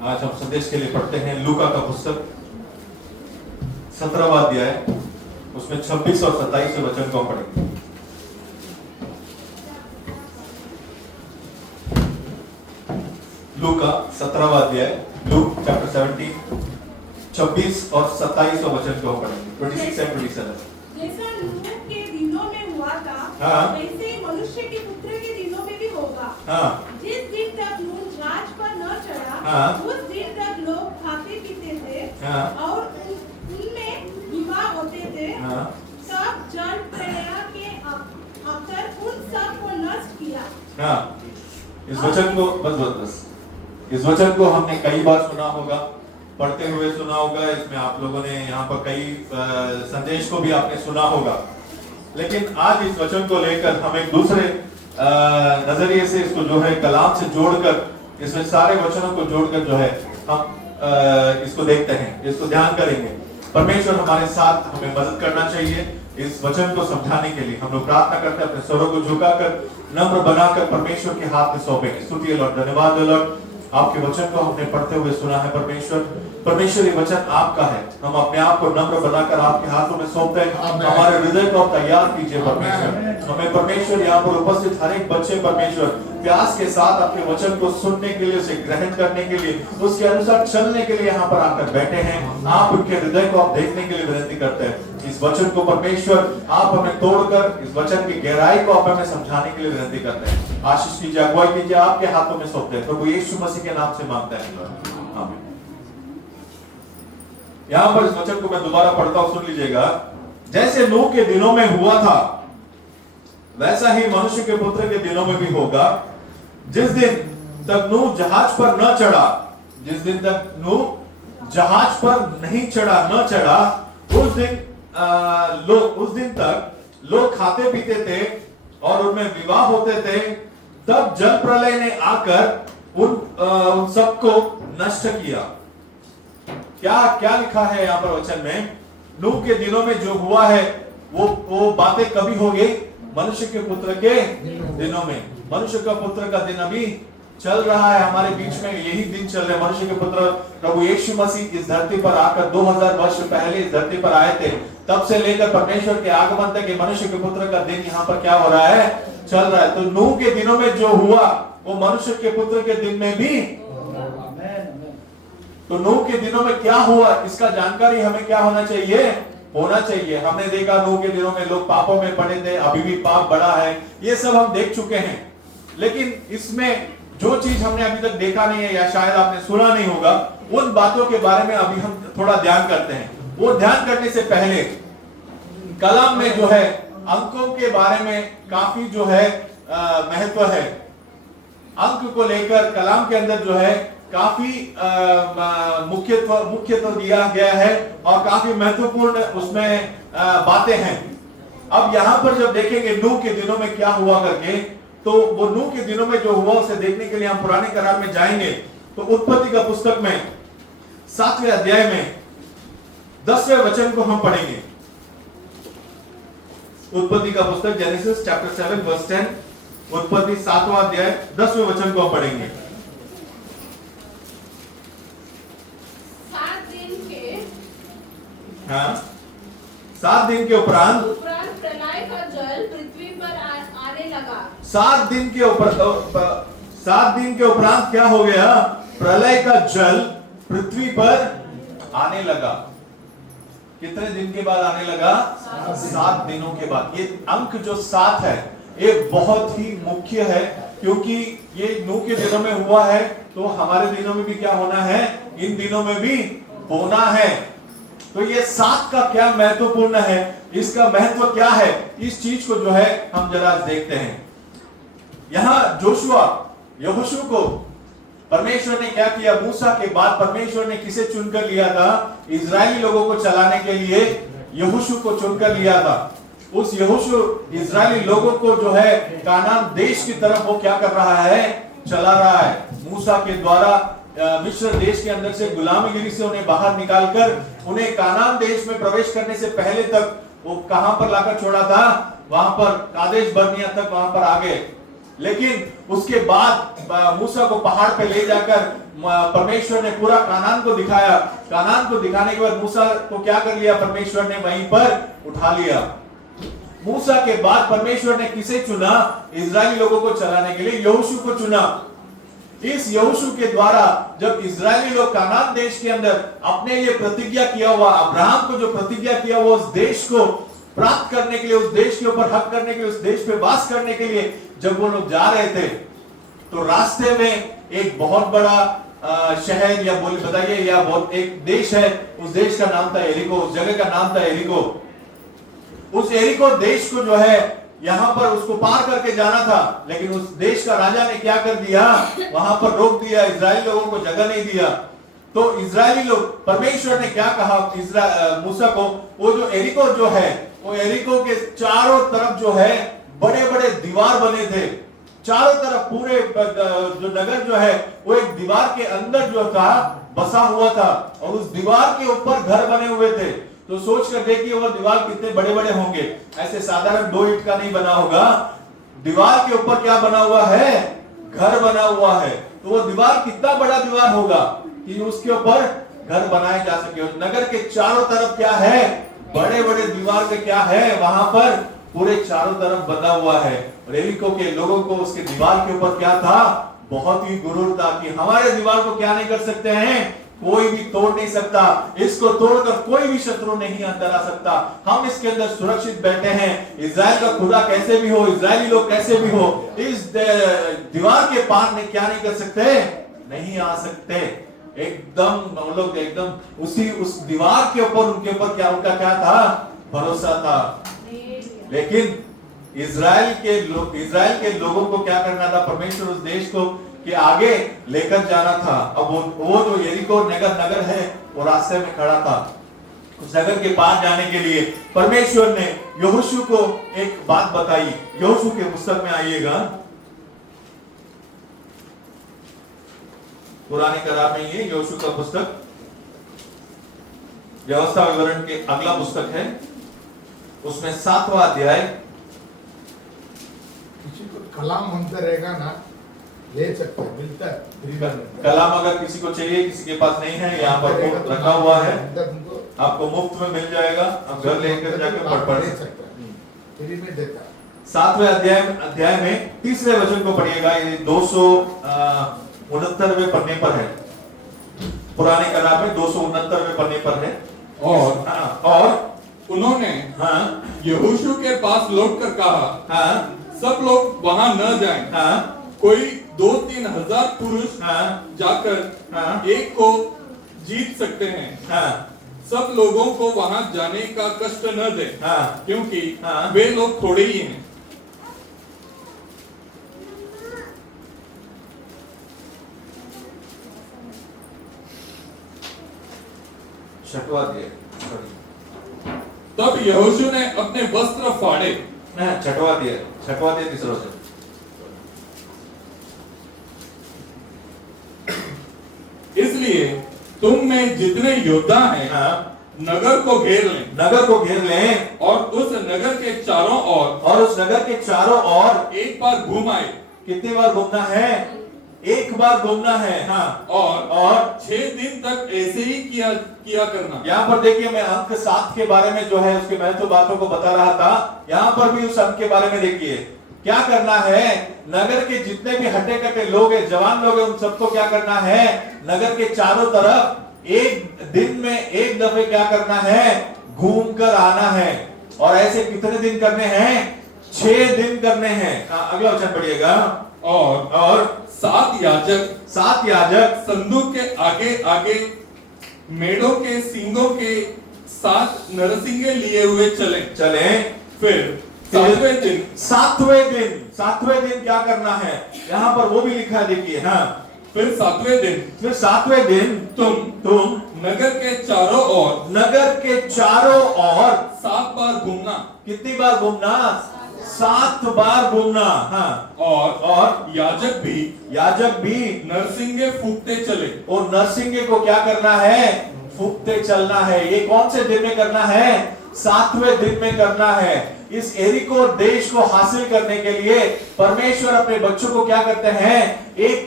आज हम संदेश के लिए पढ़ते हैं लूका का पुस्तक 17वां अध्याय, उसमें 26 और 27 वचन को पढ़ेंगे। लूका 17वां अध्याय, लूक चैप्टर 17, 26 और 27 वचन को पढ़ेंगे। 26 and 27। जैसा नूह के दिनों में हुआ था, हाँ। वैसे ही मनुष्य के पुत्र के दिनों में भी होगा। हाँ। जिस दिन तक नूह जहाज पर न चढ़ा, हाँ। उस दिन तक लोग खाते पीते थे, हाँ। और उनमें विवाह होते थे। हाँ। सब जल प्रलय के अवसर उन सब को नष्ट किया। हाँ। इस वचन को बस इस वचन को हमने कई बार सुना होगा, पढ़ते हुए सुना होगा। इसमें आप लोगों ने यहाँ पर कई संदेश को भी आपने सुना होगा, लेकिन आज इस वचन को लेकर हम एक दूसरे नजरिए से इसको जो है कलाम से जोड़कर, इसमें सारे वचनों को जोड़कर जो है हम इसको देखते हैं, इसको ध्यान करेंगे। परमेश्वर हमारे साथ हमें मदद करना चाहिए इस वचन को समझाने के लिए। हम लोग प्रार्थना करते हैं, अपने स्वरों को झुकाकर नम्र बनाकर परमेश्वर के हाथ में सौंपेंगे। स्तुति लॉर्ड, धन्यवाद लॉर्ड, आपके वचन को हमने पढ़ते हुए सुना है। परमेश्वर ये वचन आपका है। हम अपने आप को नम्र बनाकर आपके हाथों में सौंपते हैं। हमारे हृदय को तैयार कीजिए परमेश्वर। हमें परमेश्वर यहाँ पर उपस्थित हर एक बच्चे परमेश्वर प्यास के साथ आपके वचन को सुनने के लिए, उसे ग्रहण करने के लिए, उसके अनुसार चलने के लिए यहाँ पर आकर बैठे हैं। आप उनके हृदय को आप देखने के लिए विनती करते हैं। इस वचन को परमेश्वर आप हमें तोड़कर इस वचन की गहराई को आप हमें समझाने के लिए विनती करते हैं। आशीष कीजिए, अगुवाई कीजिए, आपके हाथों में सौंपते हैं। प्रभु यीशु मसीह के नाम से मांगते हैं, आमीन। यहाँ पर इस वचन को मैं दोबारा पढ़ता हूं, सुन लीजिएगा। जैसे नूह के दिनों में हुआ था, वैसा ही मनुष्य के पुत्र के दिनों में भी होगा। जिस दिन तक नूह जहाज पर न चढ़ा, जिस दिन तक नूह जहाज पर नहीं चढ़ा, न चढ़ा, उस दिन तक लोग खाते पीते थे और उनमें विवाह होते थे। तब जल प्रलय ने आकर उन सबको नष्ट किया। क्या लिखा है यहाँ पर वचन में? नूह के दिनों में जो हुआ है वो बातें कभी हो गई? मनुष्य के पुत्र के दिनों में। मनुष्य का पुत्र का दिन अभी चल रहा है हमारे बीच में, यही दिन चल रहे हैं। मनुष्य के पुत्र प्रभु यीशु मसीह इस धरती पर आकर 2000 वर्ष पहले इस धरती पर आए थे। तब से लेकर परमेश्वर के आगमन तक मनुष्य के पुत्र का दिन यहाँ पर क्या हो रहा है? चल रहा है। तो नूह के दिनों में जो हुआ वो मनुष्य के पुत्र के दिन में भी। तो नूह के दिनों में क्या हुआ, इसका जानकारी हमें क्या होना चाहिए। हमने देखा नूह के दिनों में लोग पापों में पड़े थे, अभी भी पाप बड़ा है, ये सब हम देख चुके हैं। लेकिन इसमें जो चीज हमने अभी तक देखा नहीं है या शायद आपने सुना नहीं होगा, उन बातों के बारे में अभी हम थोड़ा ध्यान करते हैं। वो ध्यान करने से पहले कलाम में जो है अंकों के बारे में काफी जो है महत्व है। अंक को लेकर कलाम के अंदर जो है काफी मुख्यत्व दिया गया है और काफी महत्वपूर्ण उसमें बातें हैं। अब यहाँ पर जब देखेंगे नूह के दिनों में क्या हुआ करके, तो वो नूह के दिनों में जो हुआ उसे देखने के लिए हम पुराने करार में जाएंगे। तो उत्पत्ति का पुस्तक में 7वें अध्याय में 10वें वचन को हम पढ़ेंगे। उत्पत्ति का पुस्तक जेनेसिस चैप्टर 7 वर्स 10, उत्पत्ति 7वां अध्याय 10वें वचन को हम पढ़ेंगे। 7 दिन के उपरांत प्रलय का जल पृथ्वी पर आने लगा। 7 दिन के उपरांत क्या हो गया? प्रलय का जल पृथ्वी पर आने लगा। कितने दिन के बाद आने लगा? 7 दिनों के बाद। ये अंक जो 7 है ये बहुत ही मुख्य है, क्योंकि ये नूह के दिनों में हुआ है तो हमारे दिनों में भी क्या होना है? इन दिनों में भी होना है। तो ये 7 का क्या महत्वपूर्ण है, इसका महत्व क्या है, इस चीज को जो है हम जरा देखते हैं। यहां यहोशू को परमेश्वर ने क्या किया? मूसा के बाद परमेश्वर ने किसे चुनकर लिया था? इजरायली लोगों को चलाने के लिए यहोशू को चुनकर लिया था। उस यहोशू इजरायली लोगों को जो है कानान देश की तरफ वो क्या कर रहा है? चला रहा है। मूसा के द्वारा मिस्र देश के अंदर से गुलामगिरी से उन्हें बाहर निकालकर उन्हें कानान देश में प्रवेश करने से पहले तक वो कहां पर लाकर छोड़ा था? वहां पर कादेश बर्निया तक वहां पर आ गए। लेकिन उसके बाद मूसा को पहाड़ पे ले जाकर परमेश्वर ने पूरा कानान को दिखाया। कानान को दिखाने के बाद मूसा को क्या कर लिया, परमेश्वर ने वहीं पर उठा लिया। मूसा के बाद परमेश्वर ने किसे चुना, इजरायली लोगों को चलाने के लिए यहोशू को चुना। इस यहोशू के द्वारा जब इजरायली लोग कानान देश के अंदर अपने लिए प्रतिज्ञा किया हुआ, अब्राहम को जो प्रतिज्ञा किया हुआ उस देश को प्राप्त करने के लिए, उस देश के ऊपर हक करने के लिए, उस देश पे वास करने के लिए जब वो लोग जा रहे थे, तो रास्ते में एक बहुत बड़ा शहर या बोले बताइए या बहुत एक देश है, उस देश का नाम था एरिको, उस जगह का नाम था एरिको। उस एरिको देश को जो है यहां पर उसको पार करके जाना था, लेकिन उस देश का राजा ने क्या कर दिया, वहां पर रोक दिया, इजरायली लोगों को जगह नहीं दिया। तो इजरायली लोग, परमेश्वर ने क्या कहा मूसा को, वो जो एरिको जो है, वो एरिको के चारों तरफ जो है बड़े बड़े दीवार बने थे। चारों तरफ पूरे जो नगर जो है वो एक दीवार के अंदर जो था बसा हुआ था, और उस दीवार के ऊपर घर बने हुए थे। तो सोच कर देखिए वो दीवार कितने बड़े बड़े होंगे। ऐसे साधारण 2 ईंट का नहीं बना होगा, दीवार के ऊपर क्या बना हुआ है, घर बना हुआ है। तो वो दीवार कितना बड़ा दीवार होगा कि उसके ऊपर घर बनाए जा सके। नगर के चारों तरफ क्या है, बड़े बड़े दीवार के क्या है, वहां पर पूरे चारों तरफ बना हुआ है। और एरिको के लोगों को उसके दीवार के ऊपर क्या था, बहुत ही गुरूर था कि हमारे दीवार को क्या नहीं कर सकते हैं, कोई भी तोड़ नहीं सकता, इसको तोड़कर कोई भी शत्रु नहीं अंदर आ सकता, हम इसके अंदर सुरक्षित बैठे हैं। इजराइल का खुदा कैसे भी हो, इजरायली लोग कैसे भी हो, इस दीवार के पार ने क्या नहीं कर सकते, नहीं आ सकते। एकदम हम लोग एकदम उस दीवार के ऊपर उनके ऊपर क्या, उनका क्या था, भरोसा था। लेकिन इजराइल के लोगों को क्या करना था, परमेश्वर उस देश को के आगे लेकर जाना था। अब वो जो यरीको नगर है वो रास्ते में खड़ा था। उस नगर के पार जाने के लिए परमेश्वर ने यहोशू को एक बात बताई। यहोशू के पुस्तक में आइएगा, पुराने करार में ये यहोशू का पुस्तक व्यवस्था विवरण के अगला पुस्तक है, उसमें 7वां अध्याय। किसी को कलाम अंतर रहेगा ना, ले सकते हैं, मिलता है फ्री में। कलाम अगर किसी को चाहिए, किसी के पास नहीं है, यहाँ पर रखा हुआ है, आपको मुफ्त में मिल जाएगा, आप घर लेकर जाकर पढ़ सकते हैं, फ्री में देता है। 7वें अध्याय में 3रे वचन को पढ़िएगा। ये 269वें पन्ने पर है, पुराने करार में 269वें पन्ने पर है। और उन्होंने यहोशू के पास लौटकर कहा, सब लोग वहां न जाएं, कोई 2-3 हजार पुरुष जाकर एक को जीत सकते हैं। सब लोगों को वहां जाने का कष्ट न दे, क्योंकि वे लोग थोड़े ही हैं। तब यहोशू ने अपने वस्त्र फाड़े। छठवा अध्याय 3रा वचन। इसलिए तुम में जितने योद्धा हैं, नगर को घेर लें और उस नगर के चारों ओर एक बार घूम आए। कितनी बार घूमना है, एक बार घूमना है। और 6 दिन तक ऐसे ही किया करना। यहाँ पर देखिए, मैं अंक 7 के बारे में जो है उसके महत्व बातों को बता रहा था। यहाँ पर भी उस अंक के बारे में देखिए क्या करना है। नगर के जितने भी हटे कटे लोग हैं, जवान लोग हैं, उन सबको क्या करना है, नगर के चारों तरफ एक दिन में एक दफे क्या करना है, घूम कर आना है। और ऐसे कितने दिन करने हैं, 6 दिन करने हैं। अगला वचन पढ़िएगा। और 7 याजक संदूक के आगे आगे मेढ़ों के सींगों के 7 नरसिंगे लिए हुए चले। फिर सातवें दिन क्या करना है, यहाँ पर वो भी लिखा है, देखिए। फिर सातवें दिन तुम नगर के चारों ओर 7 बार घूमना। कितनी बार घूमना, 7 बार घूमना। और याजक भी नरसिंगे फूकते चले। और नरसिंगे को क्या करना है, फूकते चलना है। ये कौन से दिन में करना है, 7वें दिन में करना है। इस एरिको देश को हासिल करने के लिए परमेश्वर अपने बच्चों को क्या करते हैं, एक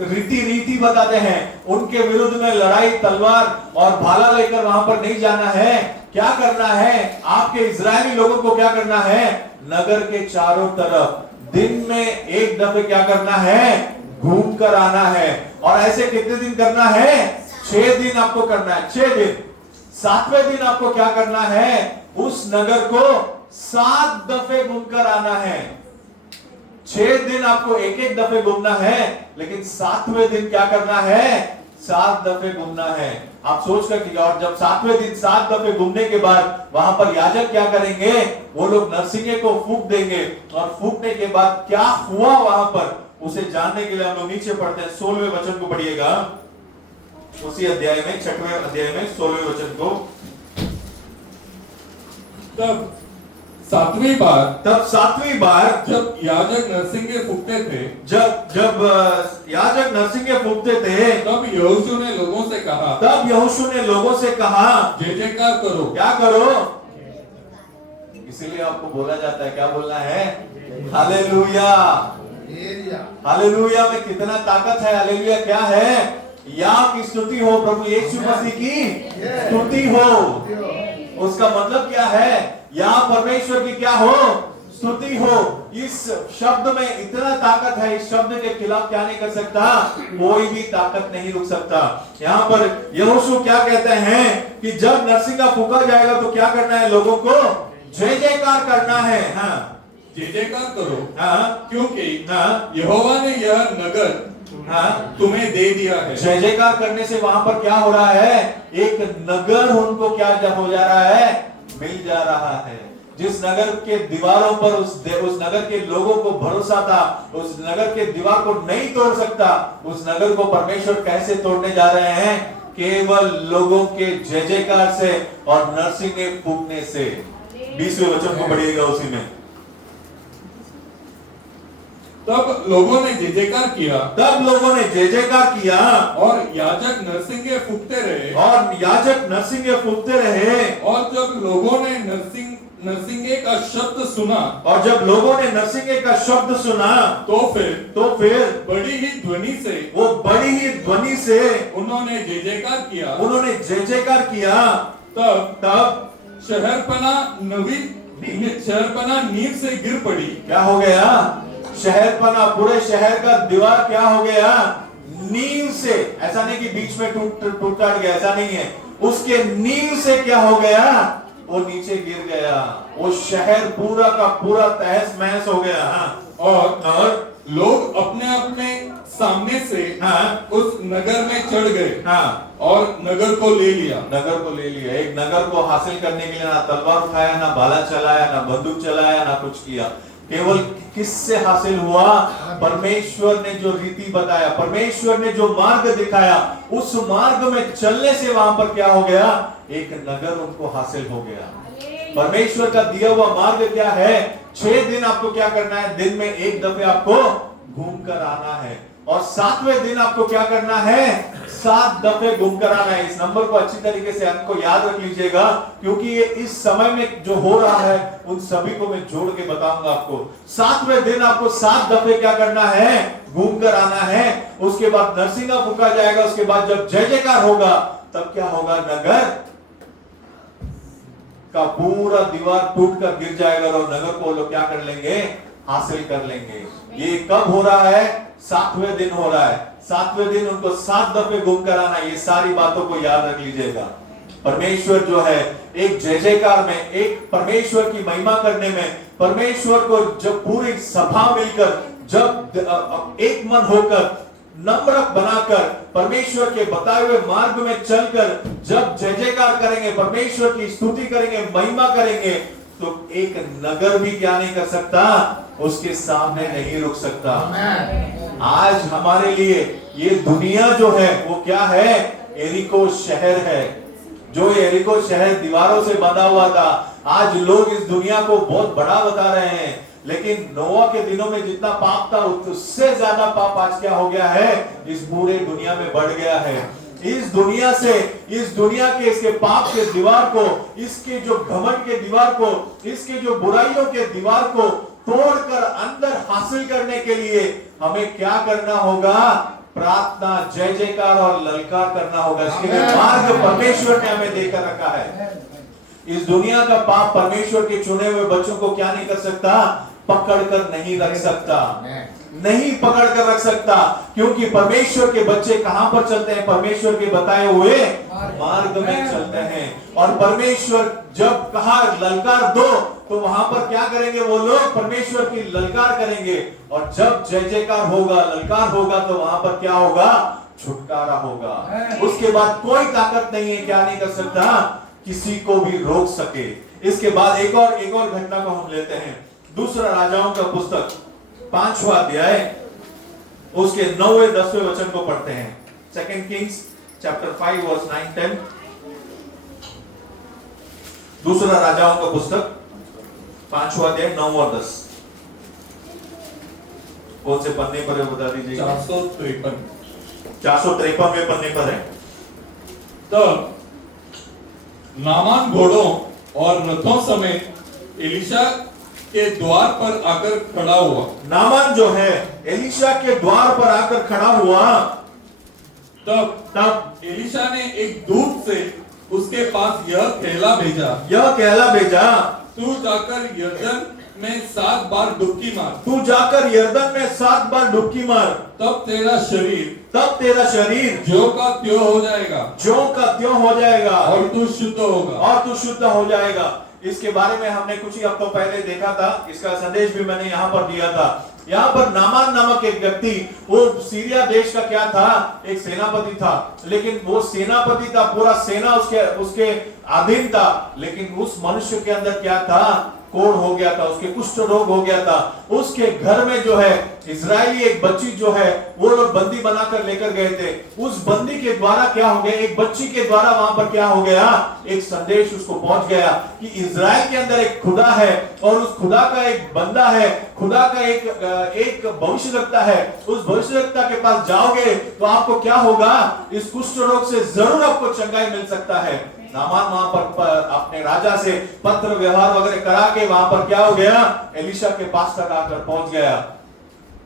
रीति बताते हैं। उनके विरुद्ध में लड़ाई तलवार और भाला लेकर वहां पर नहीं जाना है। क्या करना है, आपके इजरायली लोगों को क्या करना है, नगर के चारों तरफ दिन में एक दफे क्या करना है, घूम कर आना है। और ऐसे कितने दिन करना है, 6 दिन आपको करना है, 6 दिन। 7वें दिन आपको क्या करना है, उस नगर को 7 दफे घूमकर आना है। 6 दिन आपको एक दफे घूमना है, लेकिन 7वें दिन क्या करना है, 7 दफे घूमना है। आप सोच कर कीजिए। और जब 7वें दिन 7 दफे घूमने के बाद वहां पर याजक क्या करेंगे, वो लोग नरसिंगे को फूंक देंगे। और फूंकने के बाद क्या हुआ वहां पर, उसे जानने के लिए हम लोग नीचे पढ़ते हैं। 16वें वचन को पढ़िएगा, उसी अध्याय में 6वें अध्याय में 16वें वचन को। तब सातवीं बार जब याजक नरसिंगे फूंकते थे, जब याजक नरसिंगे फूंकते थे, तब यहोशू ने लोगों से कहा, जय जयकार करो। क्या करो, इसीलिए आपको बोला जाता है, क्या बोलना है, हालेलुया। हालेलुया में कितना ताकत है। हालेलुया क्या है, या की स्तुति हो, प्रभु यीशु मसीह की स्तुति हो। उसका मतलब क्या है, या परमेश्वर की क्या हो, स्तुति हो। इस शब्द में इतना ताकत है, इस शब्द के खिलाफ क्या नहीं कर सकता, कोई भी ताकत नहीं रुक सकता। यहाँ पर यहोशू क्या कहते हैं कि जब नरसिंगा फूंका जाएगा तो क्या करना है, लोगों को जय जयकार करना है। हाँ, जय जयकार करो। हाँ, क्योंकि यहोवा ने यह नगर तुम्हें दे दिया है। जय जयकार करने से वहां पर क्या हो रहा है, एक नगर उनको क्या हो जा रहा है, मिल जा रहा है। जिस नगर के दीवारों पर उस नगर के लोगों को भरोसा था, उस नगर के दीवार को नहीं तोड़ सकता, उस नगर को परमेश्वर कैसे तोड़ने जा रहे हैं, केवल लोगों के जय जयकार से और नरसिंगे फूंकने से। 20वें वचन को पढ़िएगा उसी में। तब लोगों ने जय जयकार किया, और याजक नरसिंगे फूंकते रहे, और जब लोगों ने नरसिंगे का शब्द सुना, तो फिर बड़ी ही ध्वनि से उन्होंने जय जयकार किया। तब शहरपना नींव से गिर पड़ी। क्या हो गया, शहरपना, पूरे शहर का दीवार क्या हो गया, नींव से। ऐसा नहीं कि बीच में टूट गया, ऐसा नहीं है, उसके नींव से क्या हो गया, वो नीचे गिर गया। वो शहर पूरा का पूरा तहस महस हो गया। और लोग अपने अपने सामने से उस नगर में चढ़ गए, और नगर को ले लिया। एक नगर को हासिल करने के लिए ना तलवार उठाया, ना भाला चलाया, ना बंदूक चलाया, ना कुछ किया। केवल किससे हासिल हुआ, परमेश्वर ने जो रीति बताया, परमेश्वर ने जो मार्ग दिखाया, उस मार्ग में चलने से वहां पर क्या हो गया, एक नगर उनको हासिल हो गया। परमेश्वर का दिया हुआ मार्ग क्या है, 6 दिन आपको क्या करना है, दिन में एक दफे आपको घूम कर आना है। और 7वें दिन आपको क्या करना है, 7 दफे घूम कर आना है। इस नंबर को अच्छी तरीके से आपको याद रख लीजिएगा, क्योंकि ये इस समय में जो हो रहा है उन सभी को मैं जोड़ के बताऊंगा आपको। 7वें दिन आपको 7 दफे क्या करना है, घूम कर आना है। उसके बाद नरसिंगा फूंका जाएगा। उसके बाद जब जय जयकार होगा तब क्या होगा, नगर का पूरा दीवार टूट कर गिर जाएगा और नगर को लोग क्या कर लेंगे, हासिल कर लेंगे। ये कब हो रहा है, 7वें दिन हो रहा है। 7वें दिन उनको 7 दफे घूम कर आना। ये सारी बातों को याद रख लीजिएगा। परमेश्वर जो है एक जय जयकार में, एक परमेश्वर की महिमा करने में, परमेश्वर को जब पूरी सभा मिलकर, जब एक मन होकर, नम्र बनाकर, परमेश्वर के बताए हुए मार्ग में चलकर जब जय जयकार करेंगे, परमेश्वर की स्तुति करेंगे, महिमा करेंगे, तो एक नगर भी क्या नहीं कर सकता, उसके सामने नहीं रुक सकता। आज हमारे लिए ये दुनिया जो है वो क्या है, एरिको शहर है। जो एरिको शहर दीवारों से बंधा हुआ था, आज लोग इस दुनिया को बहुत बड़ा बता रहे हैं, लेकिन नोआ के दिनों में जितना पाप था उससे ज्यादा पाप आज क्या हो गया है, इस पूरे दुनिया में बढ़ गया है। इस दुनिया से, इस दुनिया के इसके पाप के दीवार को, इसके जो घमंड के दीवार को, इसके जो बुराइयों के दीवार को तोड़कर अंदर हासिल करने के लिए हमें क्या करना होगा? प्रार्थना, जय जयकार और ललकार करना होगा। इसके लिए मार्ग परमेश्वर ने हमें देकर रखा है। इस दुनिया का पाप परमेश्वर के चुने हुए बच्चों को क्या नहीं कर सकता? पकड़ कर नहीं रख सकता, नहीं पकड़ कर रख सकता, क्योंकि परमेश्वर के बच्चे कहां पर चलते हैं? परमेश्वर के बताए हुए मार्ग में चलते हैं। और परमेश्वर जब कहा ललकार दो, तो वहां पर क्या करेंगे वो लोग? परमेश्वर की ललकार करेंगे। और जब जय जयकार होगा, ललकार होगा, तो वहां पर क्या होगा? छुटकारा होगा। उसके बाद कोई ताकत नहीं है, क्या नहीं कर सकता? किसी को भी रोक सके। इसके बाद एक और घटना को हम लेते हैं। दूसरा राजाओं का पुस्तक 5वां अध्याय, उसके 9वें 10वें वचन को पढ़ते हैं। 2 किंग्स चैप्टर 5 वर्स 9 10। दूसरा राजाओं का पुस्तक 5वां अध्याय 9 और 10। कौन से पन्ने पर है बता दीजिएगा? 453वें पन्ने पर है। तब नामान घोड़ों और रथों समेत एलिशा के द्वार पर आकर खड़ा हुआ। नामान जो है एलिशा के द्वार पर आकर खड़ा हुआ। तब एलिशा ने एक दूत से उसके पास यह कहला भेजा, तू जाकर यरदन में 7 बार डुबकी मार। तू जाकर यरदन में 7 बार डुबकी मार। तब तेरा शरीर ज्यों का त्यों हो जाएगा, और तू शुद्ध हो जाएगा। इसके बारे में हमने कुछ ही हफ्तों पहले देखा था। इसका संदेश भी मैंने यहाँ पर दिया था। यहाँ पर नामान नामक एक व्यक्ति, वो सीरिया देश का क्या था? एक सेनापति था। लेकिन वो सेनापति था, पूरा सेना उसके अधीन था। लेकिन उस मनुष्य के अंदर क्या था? कोढ़ हो गया था, उसके कुष्ठ रोग हो गया था। उसके घर में जो है इजरायली एक बच्ची जो है वो लोग बंदी बनाकर लेकर गए थे। उस बंदी के द्वारा क्या हो गया? एक बच्ची के द्वारा वहां पर क्या हो गया? एक संदेश उसको पहुंच गया कि इजराइल के अंदर एक खुदा है और उस खुदा का एक बंदा है, खुदा का एक भविष्यवक्ता है। उस भविष्यवक्ता के पास जाओगे तो आपको क्या होगा? इस कुष्ठ रोग से जरूर आपको चंगाई मिल सकता है। नामान वहां पर अपने राजा से पत्र व्यवहार वगैरह करा के वहां पर क्या हो गया? एलिशा के पास तक आकर पहुंच गया।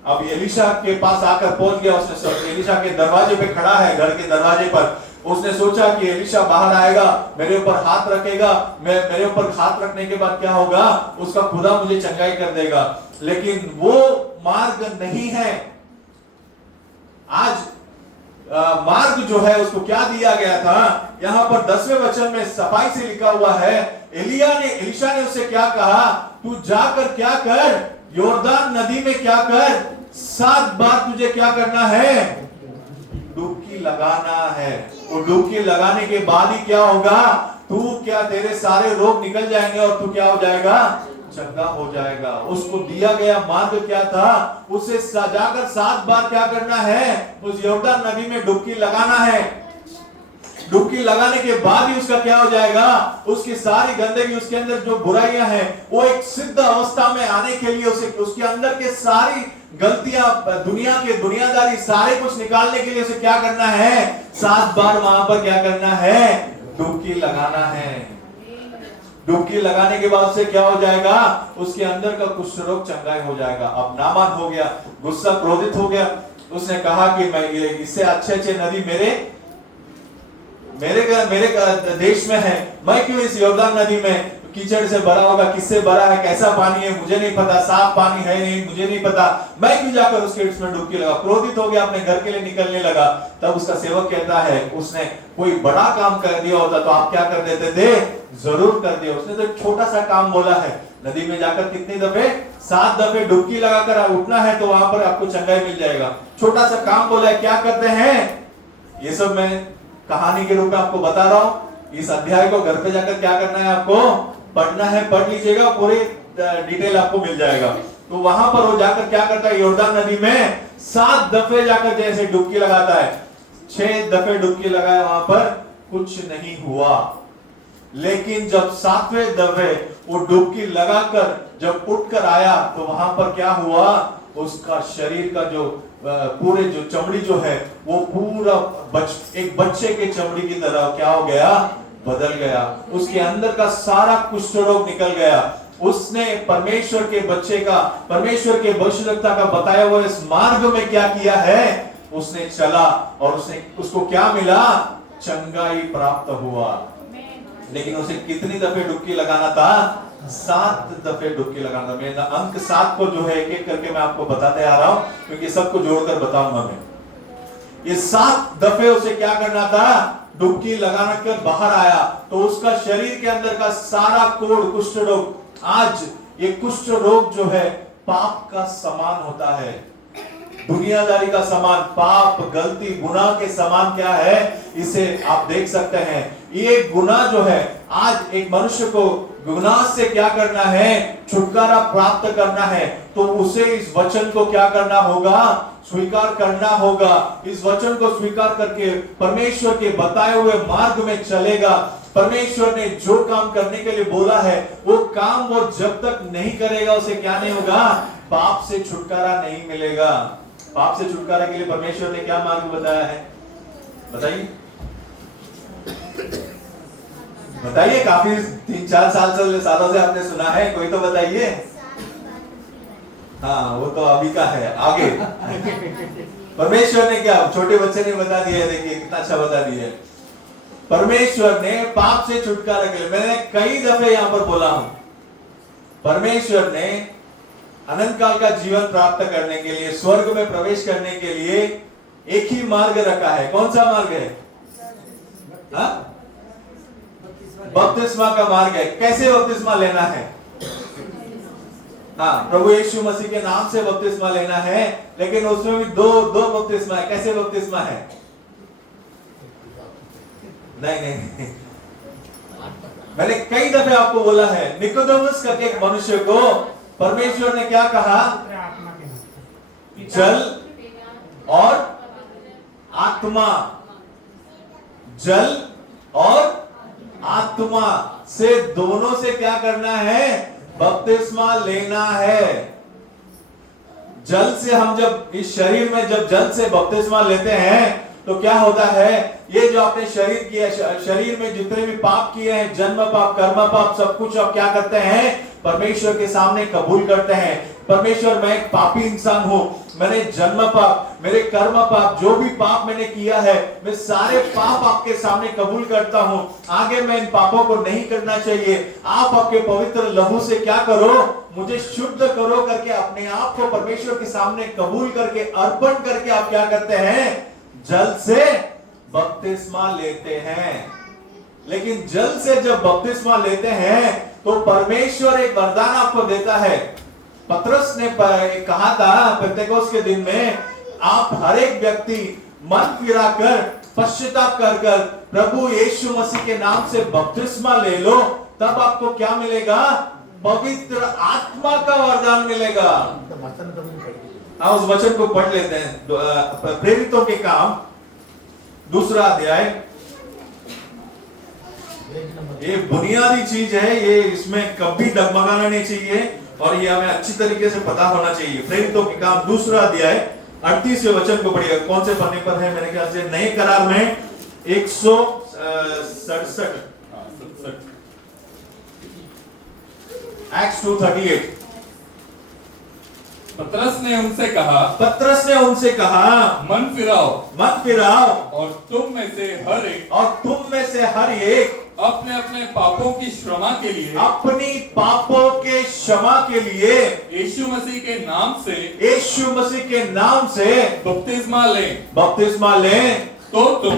अब एलिशा के पास आकर पहुंच गया। उसने एलिशा के दरवाजे पे खड़ा है, घर के दरवाजे पर। उसने सोचा कि एलिशा बाहर आएगा, मेरे ऊपर हाथ रखेगा, मेरे ऊपर हाथ रखने के बाद क्या होगा? उसका खुदा मुझे चंगाई कर देगा। लेकिन वो मार्ग नहीं है। आज मार्ग जो है उसको क्या दिया गया था? यहाँ पर 10वें वचन में सफाई से लिखा हुआ है, एलिशा ने उससे क्या कहा? तू जाकर क्या कर? योरदान नदी में क्या कर? 7 बार तुझे क्या करना है? डुबकी लगाना है। वो डुबकी लगाने के बाद ही क्या होगा? तेरे सारे रोग निकल जाएंगे और तू क्या हो जाएगा? चंगा हो जाएगा। उसको दिया गया मार्ग क्या था? उसे जाकर 7 बार क्या करना है? उस यॉर्दन नदी में डुबकी लगाना है। डुबकी लगाने के बाद ही उसका क्या हो जाएगा? उसकी सारी गंदगी, उसके अंदर जो बुराइयां हैं, वो एक सिद्ध अवस्था में आने के लिए उसके अंदर के सारी गलतियां, दुनियादारी, सारे कुछ निकालने के लिए उसे क्या करना है? 7 बार वहां पर क्या करना है? डुबकी लगाना है। डुबकी लगाने के बाद से क्या हो जाएगा? उसके अंदर का कुष्ठ रोग चंगाई हो जाएगा। अब नामान हो गया, गुस्सा, क्रोधित हो गया। उसने कहा कि मैं इससे अच्छे नदी मेरे देश में है, मैं क्यों इस यॉर्दन नदी में कीचड़ से भरा होगा? किससे भरा है? कैसा पानी है? मुझे नहीं पता। साफ पानी है नहीं, मुझे नहीं पता। मैं क्यों जाकर उसके इसमें डुबकी लगा? क्रोधित हो गया, अपने घर के लिए निकलने लगा। तब उसका सेवक कहता है, उसने कोई बड़ा काम कर दिया होता तो आप क्या कर देते थे? जरूर कर दिया। उसने तो एक छोटा सा काम बोला है, नदी में जाकर कितनी दफे? 7 दफे डुबकी लगाकर उठना है तो वहां पर आपको चंगाई मिल जाएगा। छोटा सा काम बोला है। क्या करते हैं? ये सब मैं कहानी के रूप में आपको बता रहा हूं। इस अध्याय को घर पे जाकर क्या करना है? आपको पढ़ना है, पढ़ लीजिएगा, पूरी डिटेल आपको मिल जाएगा। तो वहां पर वो जाकर क्या करता है? यॉर्दन नदी में 7 दफे जाकर जैसे डुबकी लगाता है। 6 दफे डुबकी लगाए, वहां पर कुछ नहीं हुआ। लेकिन जब 7वें दफे वो डुबकी लगाकर जब उठकर आया तो वहां पर क्या हुआ? उसका शरीर का जो पूरे जो चमड़ी जो है वो पूरा एक बच्चे के चमड़ी की तरह क्या हो गया, बदल गया। उसके अंदर का सारा कुष्ठ रोग निकल गया। उसने परमेश्वर के बच्चे का, परमेश्वर के भविष्यवक्ता का बताया हुआ इस मार्ग में क्या किया है, उसने चला और उसको क्या मिला, चंगाई प्राप्त हुआ। लेकिन उसे कितनी दफे डुबकी लगाना था, 7 दफे डुबकी लगाना था। मैं अंक 7 को जो है एक एक करके मैं आपको बताते आ रहा हूं, क्योंकि सबको जोड़कर बताऊंगा मैं। ये 7 दफे उसे क्या करना था, डुबकी लगाना कर बाहर आया तो उसका शरीर के अंदर का सारा कोढ़, कुष्ठ रोग, आज ये कुष्ठ रोग जो है पाप का समान होता है, दुनियादारी का समान, पाप, गलती, गुनाह के समान क्या है, इसे आप देख सकते हैं। ये गुनाह जो है, आज एक मनुष्य को गुनाह से क्या करना है, छुटकारा प्राप्त करना है, तो उसे इस वचन को क्या करना होगा, स्वीकार करना होगा। इस वचन को स्वीकार करके परमेश्वर के बताए हुए मार्ग में चलेगा। परमेश्वर ने जो काम करने के लिए बोला है वो काम वो जब तक नहीं करेगा उसे क्या नहीं होगा, पाप से छुटकारा नहीं मिलेगा। पाप से छुटकारा के लिए परमेश्वर ने क्या मार्ग बताया है, बताइए बताइए। काफी 3-4 सालों से आपने सुना है, कोई तो बताइए। हाँ, वो तो अभी का है, आगे परमेश्वर ने क्या, छोटे बच्चे ने बता दिया, देखिए कितना अच्छा बता दिया। परमेश्वर ने पाप से छुटकारा के लिए, मैंने कई दफे यहां पर बोला हूं, परमेश्वर ने अनंत काल का जीवन प्राप्त करने के लिए, स्वर्ग में प्रवेश करने के लिए एक ही मार्ग रखा है। कौन सा मार्ग है, बपतिस्मा का मार्ग है। कैसे बपतिस्मा लेना है, हाँ, प्रभु यीशु मसीह के नाम से बपतिस्मा लेना है, लेकिन उसमें भी दो बपतिस्मा है। कैसे बपतिस्मा है, नहीं, मैंने कई दफे आपको बोला है, निकोदेमुस करके एक मनुष्य को परमेश्वर ने क्या कहा, जल और आत्मा, जल और आत्मा से, दोनों से क्या करना है, बपतिस्मा लेना है। जल से हम जब इस शरीर में जब जल से बपतिस्मा लेते हैं तो क्या होता है, ये जो आपने शरीर किया, शरीर में जितने भी पाप किए हैं, जन्म पाप, कर्म पाप, सब कुछ आप क्या करते हैं, परमेश्वर के सामने कबूल करते हैं। परमेश्वर, मैं एक पापी इंसान हूं, मैंने जन्म पाप, मेरे कर्म पाप, जो भी पाप मैंने किया है, मैं सारे पाप आपके सामने कबूल करता हूं। आगे मैं इन पापों को नहीं करना चाहिए। आप आपके पवित्र लहू से क्या करो, मुझे शुद्ध करो करके अपने आप को परमेश्वर के सामने कबूल करके, अर्पण करके आप क्या करते हैं, जल से बपतिस्मा लेते हैं। लेकिन जल से जब बपतिस्मा लेते हैं तो परमेश्वर एक वरदान आपको देता है। पतरस ने कहा था पेंतेकोस्त के दिन में, आप हर एक व्यक्ति मन फिराकर, पश्चाताप कर प्रभु यीशु मसीह के नाम से बपतिस्मा ले लो, तब आपको क्या मिलेगा, पवित्र आत्मा का वरदान मिलेगा। हाँ, उस वचन को पढ़ लेते हैं। प्रेरितों के काम 2 अध्याय, ये बुनियादी चीज है, ये इसमें कभी डगमगाना नहीं चाहिए और ये हमें अच्छी तरीके से पता होना चाहिए। प्रेरितों के काम 2 अध्याय 38वें वचन को पढ़िएगा। कौन से पन्ने पर है, मेरे ख्याल से नए करार में 167, Acts 2:38। पतरस ने उनसे कहा, मन फिराओ और तुम में से हर एक अपने अपने पापों की क्षमा के लिए, अपनी पापों के क्षमा के लिए यीशु मसीह के नाम से बपतिस्मा लें, तो तुम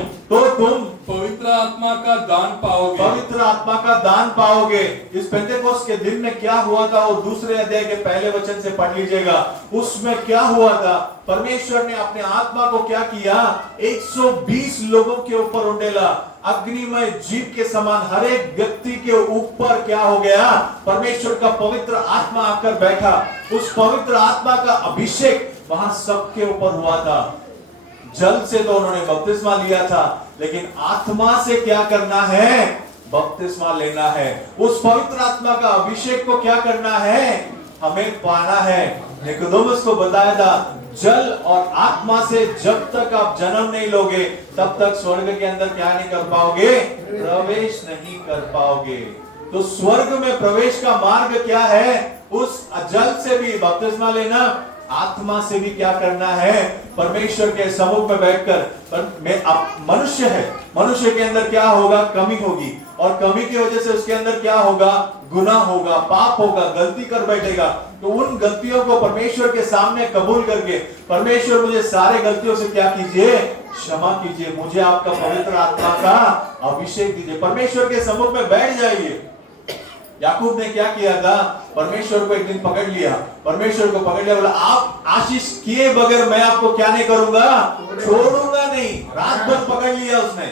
पवित्र आत्मा का दान पाओगे। इस पेंतेकोस्त के दिन में क्या हुआ था, वो 2 अध्याय के पहले वचन से पढ़ लीजिएगा। उसमें क्या हुआ था, परमेश्वर ने अपने आत्मा को क्या किया, 120 लोगों के ऊपर उंडेला, अग्निमय जीव के समान हर एक व्यक्ति के ऊपर क्या हो गया, परमेश्वर का पवित्र आत्मा आकर बैठा। उस पवित्र आत्मा का अभिषेक वहां सबके ऊपर हुआ था। जल से तो उन्होंने बपतिस्मा लिया था, लेकिन आत्मा से क्या करना है, बपतिस्मा लेना है। उस पवित्र आत्मा का अभिषेक को क्या करना है, हमें पाना है। निकोदेमुस को बताया था जल और आत्मा से जब तक आप जन्म नहीं लोगे तब तक स्वर्ग के अंदर क्या नहीं कर पाओगे, प्रवेश नहीं कर पाओगे। तो स्वर्ग में प्रवेश का मार्ग क्या है? उस जल से भी बपतिस्मा लेना, आत्मा से भी क्या करना है? परमेश्वर के सम्मुख में बैठकर मनुष्य है, मनुष्य के अंदर क्या होगा? कमी होगी, और कमी की वजह से उसके अंदर क्या होगा? गुनाह होगा, पाप होगा, गलती कर बैठेगा। तो उन गलतियों को परमेश्वर के सामने कबूल करके, परमेश्वर मुझे सारे गलतियों से क्या कीजिए? क्षमा कीजिए, मुझे आपका पवित्र आत्मा का अभिषेक दीजिए। परमेश्वर के सम्मुख में बैठ जाइए। याकूब ने क्या किया था? परमेश्वर को एक दिन पकड़ लिया, परमेश्वर को पकड़ लिया, बोला आप आशीष किए बगैर मैं आपको क्या नहीं करूंगा? छोड़ूंगा नहीं। रात भर पकड़ लिया उसने,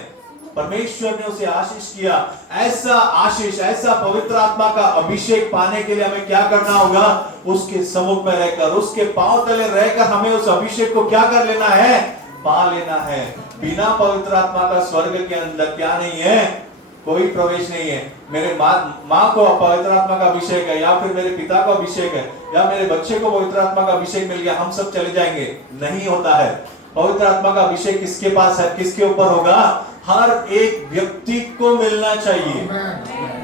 परमेश्वर ने उसे आशीष किया। ऐसा आशीष, ऐसा पवित्र आत्मा का अभिषेक पाने के लिए हमें क्या करना होगा? उसके सम्मुख में रहकर, उसके पांव तले रहकर हमें उस अभिषेक को क्या कर लेना है? पा लेना है। बिना पवित्र आत्मा का स्वर्ग के अंदर क्या नहीं है? कोई प्रवेश नहीं है। मेरे माँ को पवित्र आत्मा का अभिषेक है, या फिर मेरे पिता को अभिषेक है, या मेरे बच्चे को पवित्र आत्मा का अभिषेक मिल गया, हम सब चले जाएंगे, नहीं होता है। पवित्र आत्मा का अभिषेक किसके पास है? किसके ऊपर होगा? हर एक व्यक्ति को मिलना चाहिए।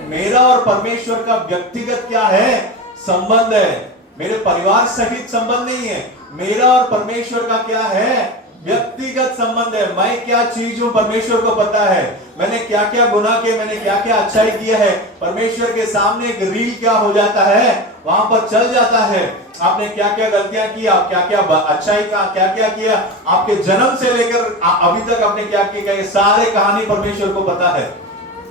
मेरा और परमेश्वर का व्यक्तिगत क्या है? संबंध है। मेरे परिवार सहित संबंध नहीं है, मेरा और परमेश्वर का क्या है? व्यक्तिगत संबंध है। मैं क्या चीज हूं परमेश्वर को पता है, मैंने क्या क्या गुनाह किए, मैंने क्या क्या अच्छाई किया है। परमेश्वर के सामने एक रील क्या हो जाता है? वहां पर चल जाता है। आपने क्या क्या गलतियां की, आप क्या क्या अच्छाई का क्या क्या किया, आपके जन्म से लेकर अभी तक आपने क्या किया, ये सारे कहानी परमेश्वर को पता है।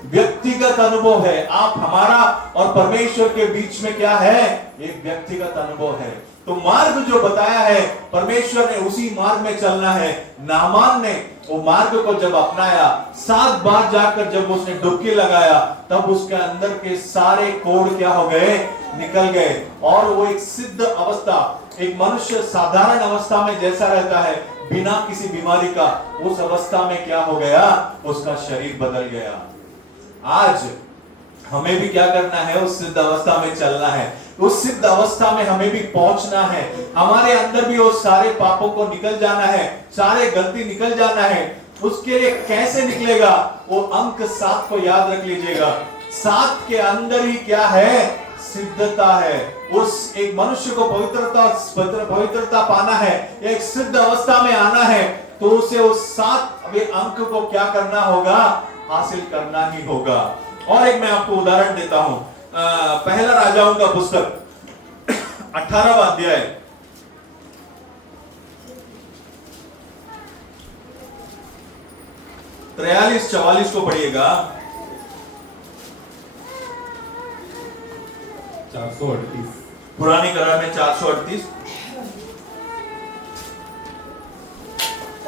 व्यक्तिगत अनुभव है। आप, हमारा और परमेश्वर के बीच में क्या है? एक व्यक्तिगत अनुभव है। तो मार्ग जो बताया है परमेश्वर ने, उसी मार्ग में चलना है। नामान ने वो मार्ग को जब अपनाया, 7 बार जाकर जब उसने डुबकी लगाया, तब उसके अंदर के सारे कोड़ क्या हो गए? निकल गए। और वो एक सिद्ध अवस्था, एक मनुष्य साधारण अवस्था में जैसा रहता है बिना किसी बीमारी का, उस अवस्था में क्या हो गया? उसका शरीर बदल गया। आज हमें भी क्या करना है? उस सिद्ध अवस्था में चलना है। उस सिद्ध अवस्था में हमें भी पहुंचना है। हमारे अंदर भी वो सारे पापों को निकल जाना है, सारे गलती निकल जाना है। उसके लिए कैसे निकलेगा? वो अंक 7 को याद रख लीजिएगा। 7 के अंदर ही क्या है? सिद्धता है। उस एक मनुष्य को पवित्रता पाना है, एक सिद्ध अवस्था में आना है, तो उसे उस 7 अंक को क्या करना होगा? हासिल करना ही होगा। और एक मैं आपको उदाहरण देता हूं। पहला राजाओं का पुस्तक 18वां अध्याय, 43-44 को पढ़िएगा। 438 पुरानी करार में 438।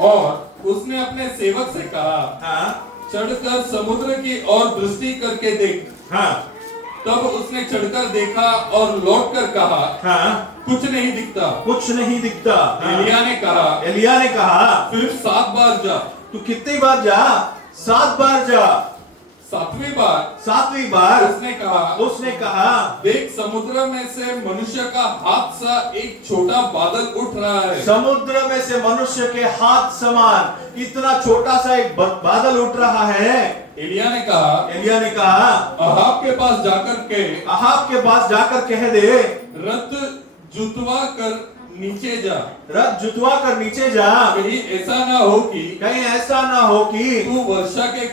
और उसने अपने सेवक से कहा, हाँ चढ़कर समुद्र की ओर दृष्टि करके देख। हाँ तब उसने चढ़कर देखा और लौटकर कहा, हाँ कुछ नहीं दिखता। कुछ नहीं दिखता। एलिया ने कहा, फिर 7 बार जा। तू कितनी बार जा? 7 बार जा। 7वीं बार उसने कहा, देख समुद्र में से मनुष्य का हाथ सा एक छोटा बादल उठ रहा है। समुद्र में से मनुष्य के हाथ समान इतना छोटा सा एक बादल उठ रहा है। एलिया ने कहा, अहाब के पास जाकर कह दे, रथ जुतवा कर नीचे जा। कहीं ऐसा ना हो कि तू वर्षा के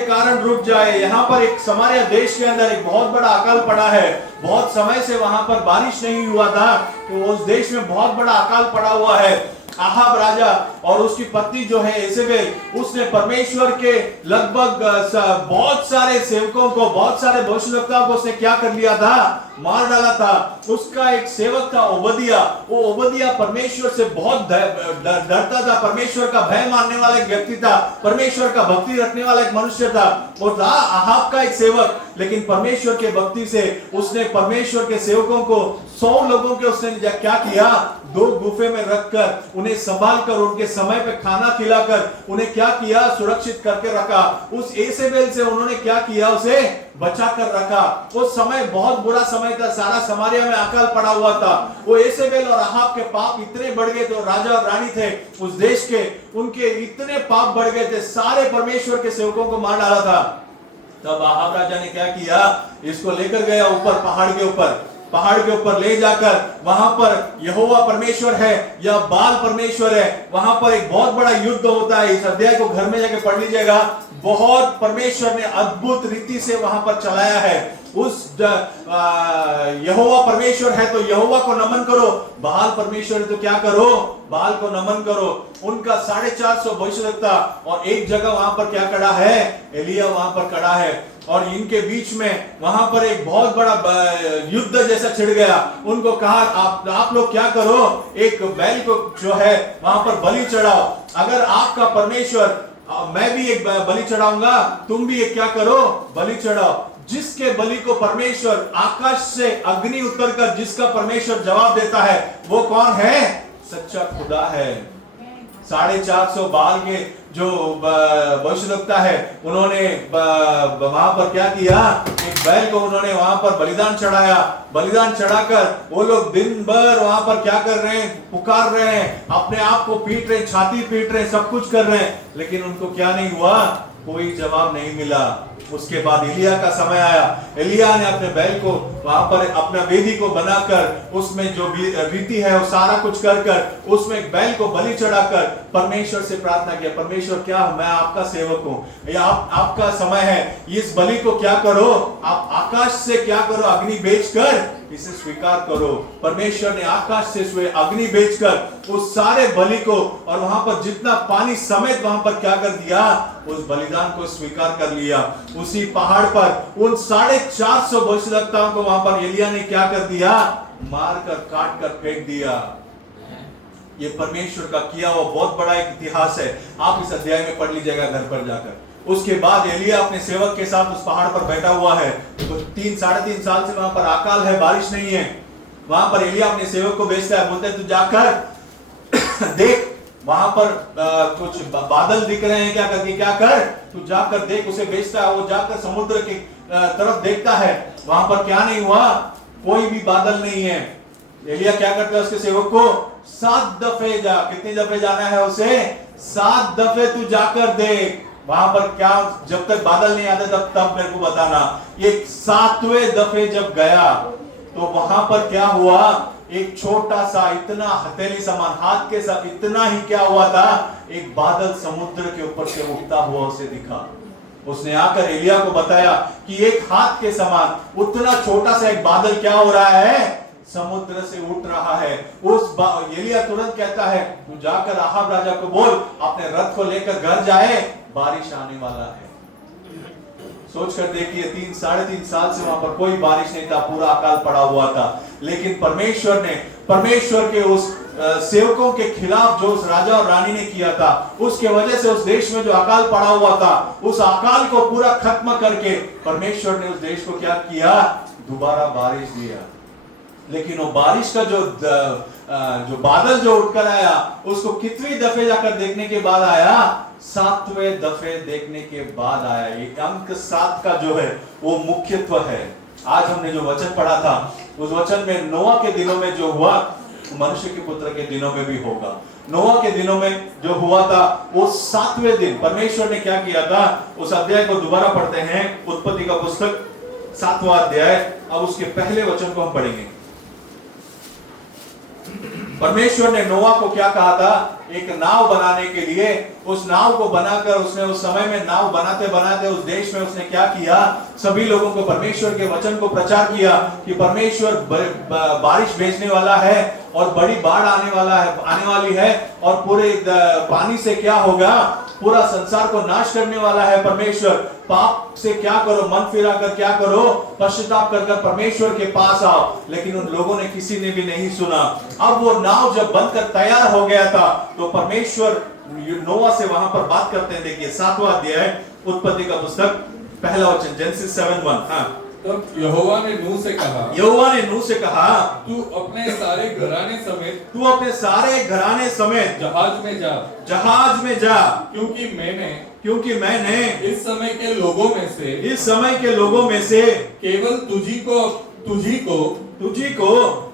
कारण रुक जाए। यहाँ पर एक समारिया देश के अंदर एक बहुत बड़ा अकाल पड़ा है। बहुत समय से वहां पर बारिश नहीं हुआ था, तो उस देश में बहुत बड़ा अकाल पड़ा हुआ है। आहाब राजा और उसकी पत्नी जो है इजेबेल, उसने परमेश्वर के लगभग बहुत सारे सेवकों को, बहुत सारे भविष्यवक्ताओं को उसने क्या कर लिया था? मार डाला था। उसका एक सेवक था ओबदिया। वो ओबदिया परमेश्वर से बहुत डरता था, परमेश्वर का भय मानने वाला एक व्यक्ति था, परमेश्वर का भक्ति रखने वाला एक मनुष्य था। वो था आहाब का एक सेवक। लेकिन परमेश्वर के भक्ति से उसने परमेश्वर के सेवकों को 100 लोगों के उसने क्या किया, 2 गुफे में रखकर उन्हें संभाल कर उनके समय पे खाना खिलाकर उन्हें क्या किया, सुरक्षित करके रखा। उस एसेबेल से उन्होंने क्या किया, उसे बचा कर रखा। उस समय बहुत बुरा समय था, सारा समारिया में अकाल पड़ा हुआ था। वो एसेबेल और अहाब के पाप इतने बढ़ गए थे, राजा और रानी थे उस देश के, उनके इतने पाप बढ़ गए थे, सारे परमेश्वर के सेवकों को मार डाला था। तब अहाब राजा ने क्या किया, इसको लेकर गया ऊपर पहाड़ के ऊपर ले जाकर वहां पर यहोवा परमेश्वर है या बाल परमेश्वर है, वहां पर एक बहुत बड़ा युद्ध होता है। इस अध्याय को घर में जाकर पढ़ लीजिएगा। बहुत परमेश्वर ने अद्भुत रीति से वहां पर चलाया है। उस यहोवा परमेश्वर है तो यहोवा को नमन करो, बाल परमेश्वर है तो क्या करो, बाल को नमन करो। उनका 450 भविष्यद्वक्ता और एक जगह वहां पर क्या खड़ा है, एलिया वहां पर खड़ा है। और इनके बीच में वहां पर एक बहुत बड़ा युद्ध जैसा छिड़ गया। उनको कहा आप लोग क्या करो, एक बैल को जो है वहां पर बलि चढ़ाओ। अगर आपका परमेश्वर, मैं भी एक बलि चढ़ाऊंगा, तुम भी एक क्या करो, बलि चढ़ाओ। जिसके बलि को परमेश्वर आकाश से अग्नि उतरकर जिसका परमेश्वर जवाब देता है, वो कौन है, सच्चा खुदा है। 450 बाल के जो भविष्यद्वक्ता है, उन्होंने वहां पर क्या किया, एक बैल को उन्होंने वहां पर बलिदान चढ़ाया। बलिदान चढ़ाकर वो लोग दिन भर वहां पर क्या कर रहे हैं, पुकार रहे हैं, अपने आप को पीट रहे हैं, छाती पीट रहे हैं, सब कुछ कर रहे हैं, लेकिन उनको क्या नहीं हुआ, कोई जवाब नहीं मिला। उसके बाद एलिया का समय आया। एलिया ने अपने बैल को वहां पर अपना वेदी को बनाकर उसमें जो भी रीति है वो सारा कुछ कर उसमें एक बैल को बलि चढ़ाकर परमेश्वर से प्रार्थना किया, परमेश्वर क्या मैं आपका सेवक हूं, या आपका समय है, इस बलि को क्या करो, आप आकाश से क्या करो, अग्नि भेजकर इसे स्वीकार करो। परमेश्वर ने आकाश से अग्नि भेजकर उस सारे बलि को और वहां पर जितना पानी समेत वहां पर क्या कर दिया, उस बलिदान को स्वीकार कर लिया। उसी पहाड़ पर उन 450 भविष्यद्वक्ताओं को वहां पर एलिया ने क्या कर दिया, मारकर काट कर फेंक दिया। ये परमेश्वर का किया हुआ बहुत बड़ा एक इतिहास है। आप इस अध्याय में पढ़ लीजिएगा घर पर जाकर। उसके बाद एलिया अपने सेवक के साथ उस पहाड़ पर बैठा हुआ है। तो 3-3.5 साल से वहां पर अकाल है, बारिश नहीं है। वहां पर एलिया अपने सेवक को भेजता है, बोलते हैं तू जाकर देख, वहां पर कुछ बादल दिख रहे हैं, क्या करके क्या कर, तू जाकर देख। उसे भेजता है, वो जाकर समुद्र की तरफ देखता है, वहां पर क्या नहीं हुआ, कोई भी बादल नहीं है। एलिया क्या करता है, उसके सेवक को 7 दफे जा, कितनी दफे जाना है उसे, 7 दफे तू जाकर देख वहां पर क्या, जब तक बादल नहीं आते तब मेरे को बताना। ये 7वें दफे जब गया तो वहां पर क्या हुआ, एक छोटा सा इतना हथेली समान हाथ के साथ इतना ही क्या हुआ था, एक बादल समुद्र के ऊपर से उठता हुआ उसे दिखा। उसने आकर एलिया को बताया कि एक हाथ के समान उतना छोटा सा एक बादल क्या हो रहा है, समुद्र से उठ रहा है। एलिया तुरंत कहता है, तू जाकर अहाब राजा को बोल अपने रथ को लेकर घर जाए, बारिश आने वाला है। सोच कर देखिए, 3-3.5 साल से वहां पर कोई बारिश नहीं था, पूरा अकाल पड़ा हुआ था। लेकिन परमेश्वर के उस सेवकों के खिलाफ जो उस राजा और रानी ने किया था, उसके वजह से उस देश में जो अकाल पड़ा हुआ था, उस अकाल को पूरा खत्म करके परमेश्वर ने उस देश को क्या किया, दोबारा बारिश दिया। लेकिन वो बारिश का जो बादल जो उठकर आया, उसको कितनी दफे जाकर देखने के बाद आया, 7वें दफे देखने के बाद आया। ये अंक 7 का जो है वो मुख्यत्व है। आज हमने जो वचन पढ़ा था, उस वचन में नोआ के दिनों में जो हुआ, मनुष्य के पुत्र के दिनों में भी होगा। नोआ के दिनों में जो हुआ था, वो 7वें दिन परमेश्वर ने क्या किया था, उस अध्याय को दोबारा पढ़ते हैं, उत्पत्ति का पुस्तक 7वां अध्याय। अब उसके पहले वचन को हम पढ़ेंगे। परमेश्वर ने नोआ को क्या कहा था, एक नाव बनाने के लिए। उस नाव को बनाकर उसने उस समय में नाव बनाते बनाते उस देश में उसने क्या किया, सभी लोगों को परमेश्वर के वचन को प्रचार किया कि परमेश्वर बारिश भेजने वाला है और बड़ी बाढ़ आने वाली है और पूरे पानी से क्या होगा, पूरा संसार को नाश करने वाला है परमेश्वर। पाप से क्या करो, मन फिरा कर क्या करो, पश्चाताप कर परमेश्वर के पास आओ। लेकिन उन लोगों ने किसी ने भी नहीं सुना। अब वो नाव जब बनकर तैयार हो गया था, तो परमेश्वर नोआ से वहां पर बात करते हैं। देखिए 7वां अध्याय उत्पत्ति का पुस्तक पहला वचन जेनेसिस 7:1। हाँ, तब यहोवा ने नूह से कहा, यहोवा ने नूह से कहा, तू अपने सारे घराने समेत तू अपने सारे घराने समेत जहाज में जा, जहाज में जा, क्योंकि मैंने इस समय के लोगों में से केवल तुझी को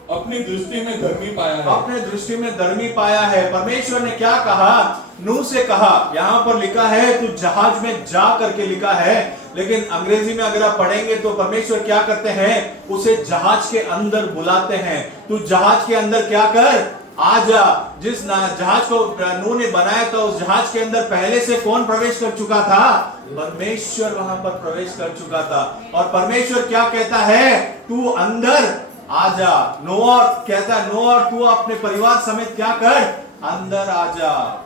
अपनी दृष्टि में धर्मी पाया है। अपने दृष्टि में धर्मी पाया है। परमेश्वर ने क्या कहा? नूह से कहा। यहाँ पर लिखा है तू जहाज में जा करके लिखा है, लेकिन अंग्रेजी में अगर आप पढ़ेंगे तो परमेश्वर क्या करते हैं? उसे जहाज के अंदर बुलाते हैं। तू जहाज के अंदर क्या कर? आ जा। जिस जहाज को नूह ने बनाया था उस जहाज के अंदर पहले से कौन प्रवेश कर चुका था? परमेश्वर वहां पर प्रवेश कर चुका था। और परमेश्वर क्या कहता है? तू अंदर आ जा। नोआ कहता है, नोआ तू अपने परिवार समेत क्या कर? अंदर आ जा।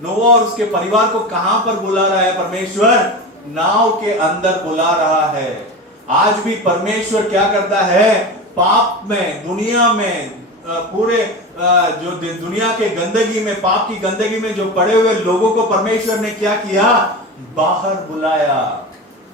नोआ और उसके परिवार को कहां पर बुला रहा है परमेश्वर? नाव के अंदर बुला रहा है। आज भी परमेश्वर क्या करता है? पाप में, दुनिया में, पूरे जो दुनिया के गंदगी में, पाप की गंदगी में जो पड़े हुए लोगों को परमेश्वर ने क्या किया? बाहर बुलाया।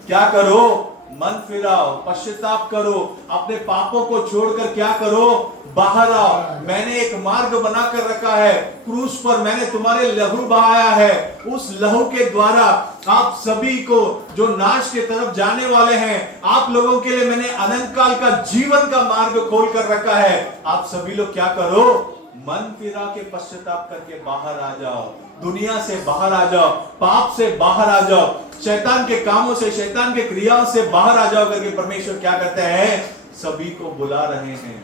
क्या करो? मन फिराओ, पश्चाताप करो, अपने पापों को छोड़कर क्या करो? बाहर आओ। मैंने एक मार्ग बनाकर रखा है, क्रूस पर मैंने तुम्हारे लहू बहाया है। उस लहू के द्वारा आप सभी को जो नाश के तरफ जाने वाले हैं, आप लोगों के लिए मैंने अनंत काल का जीवन का मार्ग खोल कर रखा है। आप सभी लोग क्या करो? मन फिरा के पश्चाताप करके बाहर आ जाओ। दुनिया से बाहर आ जाओ, पाप से बाहर आ जाओ, शैतान के कामों से, शैतान के क्रियाओं से बाहर आ जाओ करके परमेश्वर क्या करते हैं? सभी को बुला रहे हैं।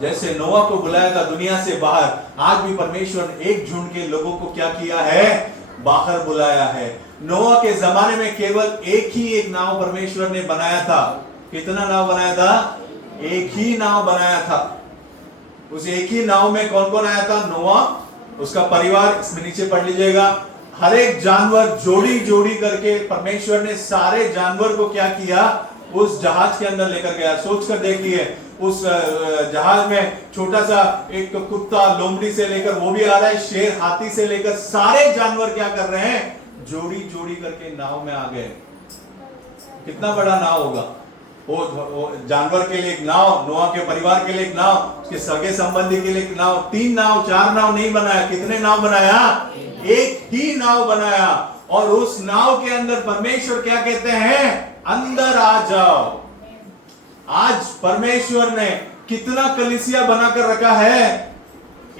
जैसे नोआ को बुलाया था दुनिया से बाहर, आज भी परमेश्वर ने एक झुंड के लोगों को क्या किया है? बाहर बुलाया है। नोआ के जमाने में केवल एक नाव परमेश्वर ने बनाया था। कितना नाव बनाया था? एक ही नाव बनाया था। उस एक ही नाव में कौन कौन आया था? नोआ, उसका परिवार, इसमें नीचे पढ़ लीजिएगा। हर एक जानवर जोड़ी जोड़ी करके परमेश्वर ने सारे जानवर को क्या किया? उस जहाज के अंदर लेकर गया। सोच कर देखिए, उस जहाज में छोटा सा एक कुत्ता, लोमड़ी से लेकर वो भी आ रहा है, शेर, हाथी से लेकर सारे जानवर क्या कर रहे हैं? जोड़ी जोड़ी करके नाव में आ गए। कितना बड़ा नाव होगा वो जानवर के लिए एक नाव, नोआ के परिवार के लिए एक नाव, उसके सगे संबंधी के लिए एक नाव। 3 नाव 4 नाव नहीं बनाया। कितने नाव बनाया? एक ही नाव बनाया। और उस नाव के अंदर परमेश्वर क्या कहते हैं? अंदर आ जाओ। आज परमेश्वर ने कितना कलीसिया बनाकर रखा है?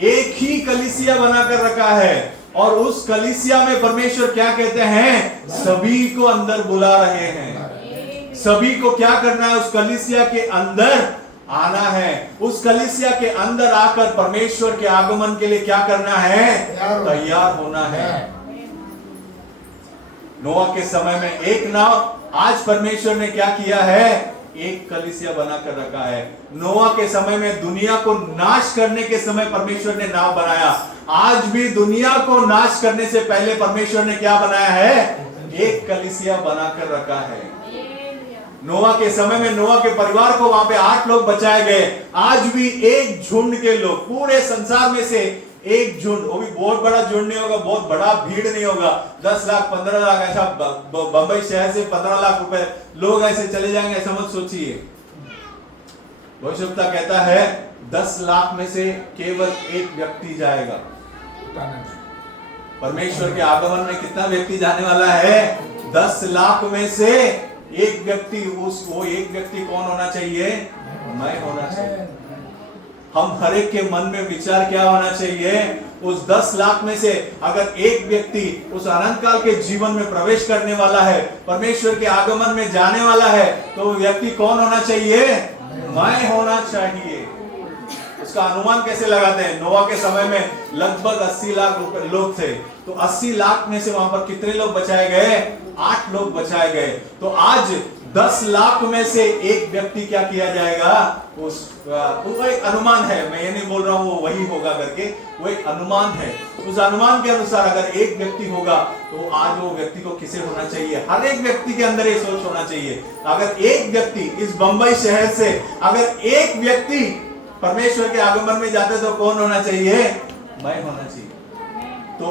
एक ही कलीसिया बनाकर रखा है। और उस कलीसिया में परमेश्वर क्या कहते हैं? सभी को अंदर बुला रहे हैं। सभी को क्या करना है? उस कलीसिया के अंदर आना है। उस कलीसिया के अंदर आकर परमेश्वर के आगमन के लिए क्या करना है? तैयार होना है। नोआ के समय में एक नाव, आज परमेश्वर ने क्या किया है? एक कलीसिया बनाकर रखा है। नोआ के समय में दुनिया को नाश करने के समय परमेश्वर ने नाव बनाया। आज भी दुनिया को नाश करने से पहले परमेश्वर ने क्या बनाया है? एक कलीसिया बनाकर रखा है। नोआ के समय में नोआ के परिवार को वहां पे 8 लोग बचाए गए। आज भी एक झुंड के लोग, पूरे संसार में से एक झुंड, वो भी बहुत बड़ा झुंड नहीं होगा, बहुत बड़ा भीड़ नहीं होगा, 10 लाख 15 लाख ऐसा बंबई शहर से 15 लाख रुपए लोग ऐसे चले जाएंगे, ऐसा मत सोचिए। भविष्यवक्ता कहता है 10 लाख में से केवल एक व्यक्ति जाएगा। परमेश्वर के आगमन में कितना व्यक्ति जाने वाला है? 10 लाख में से एक व्यक्ति। वो एक व्यक्ति कौन होना चाहिए? मैं होना चाहिए। हम हर एक के मन में विचार क्या होना चाहिए? उस 10 लाख में से अगर एक व्यक्ति उस अनंत काल के जीवन में प्रवेश करने वाला है, परमेश्वर के आगमन में जाने वाला है, तो वो व्यक्ति कौन होना चाहिए? मैं होना चाहिए। उसका अनुमान कैसे लगाते हैं? नोआ के समय में लगभग 80 लाख लोग थे, तो 80 लाख में से वहां पर कितने लोग बचाए गए? 8 लोग बचाए गए। तो आज 10 लाख में से एक व्यक्ति क्या किया जाएगा? वो एक अनुमान है, मैं ये नहीं बोल रहा हूं वो वही होगा करके, वो एक अनुमान है। उस अनुमान के अनुसार अगर एक व्यक्ति होगा तो आज वो व्यक्ति को किसे होना चाहिए? हर एक व्यक्ति के अंदर ये सोच होना चाहिए, अगर एक व्यक्ति इस बंबई शहर से अगर एक व्यक्ति परमेश्वर के आगमन में जाते तो कौन होना चाहिए? मैं होना चाहिए। तो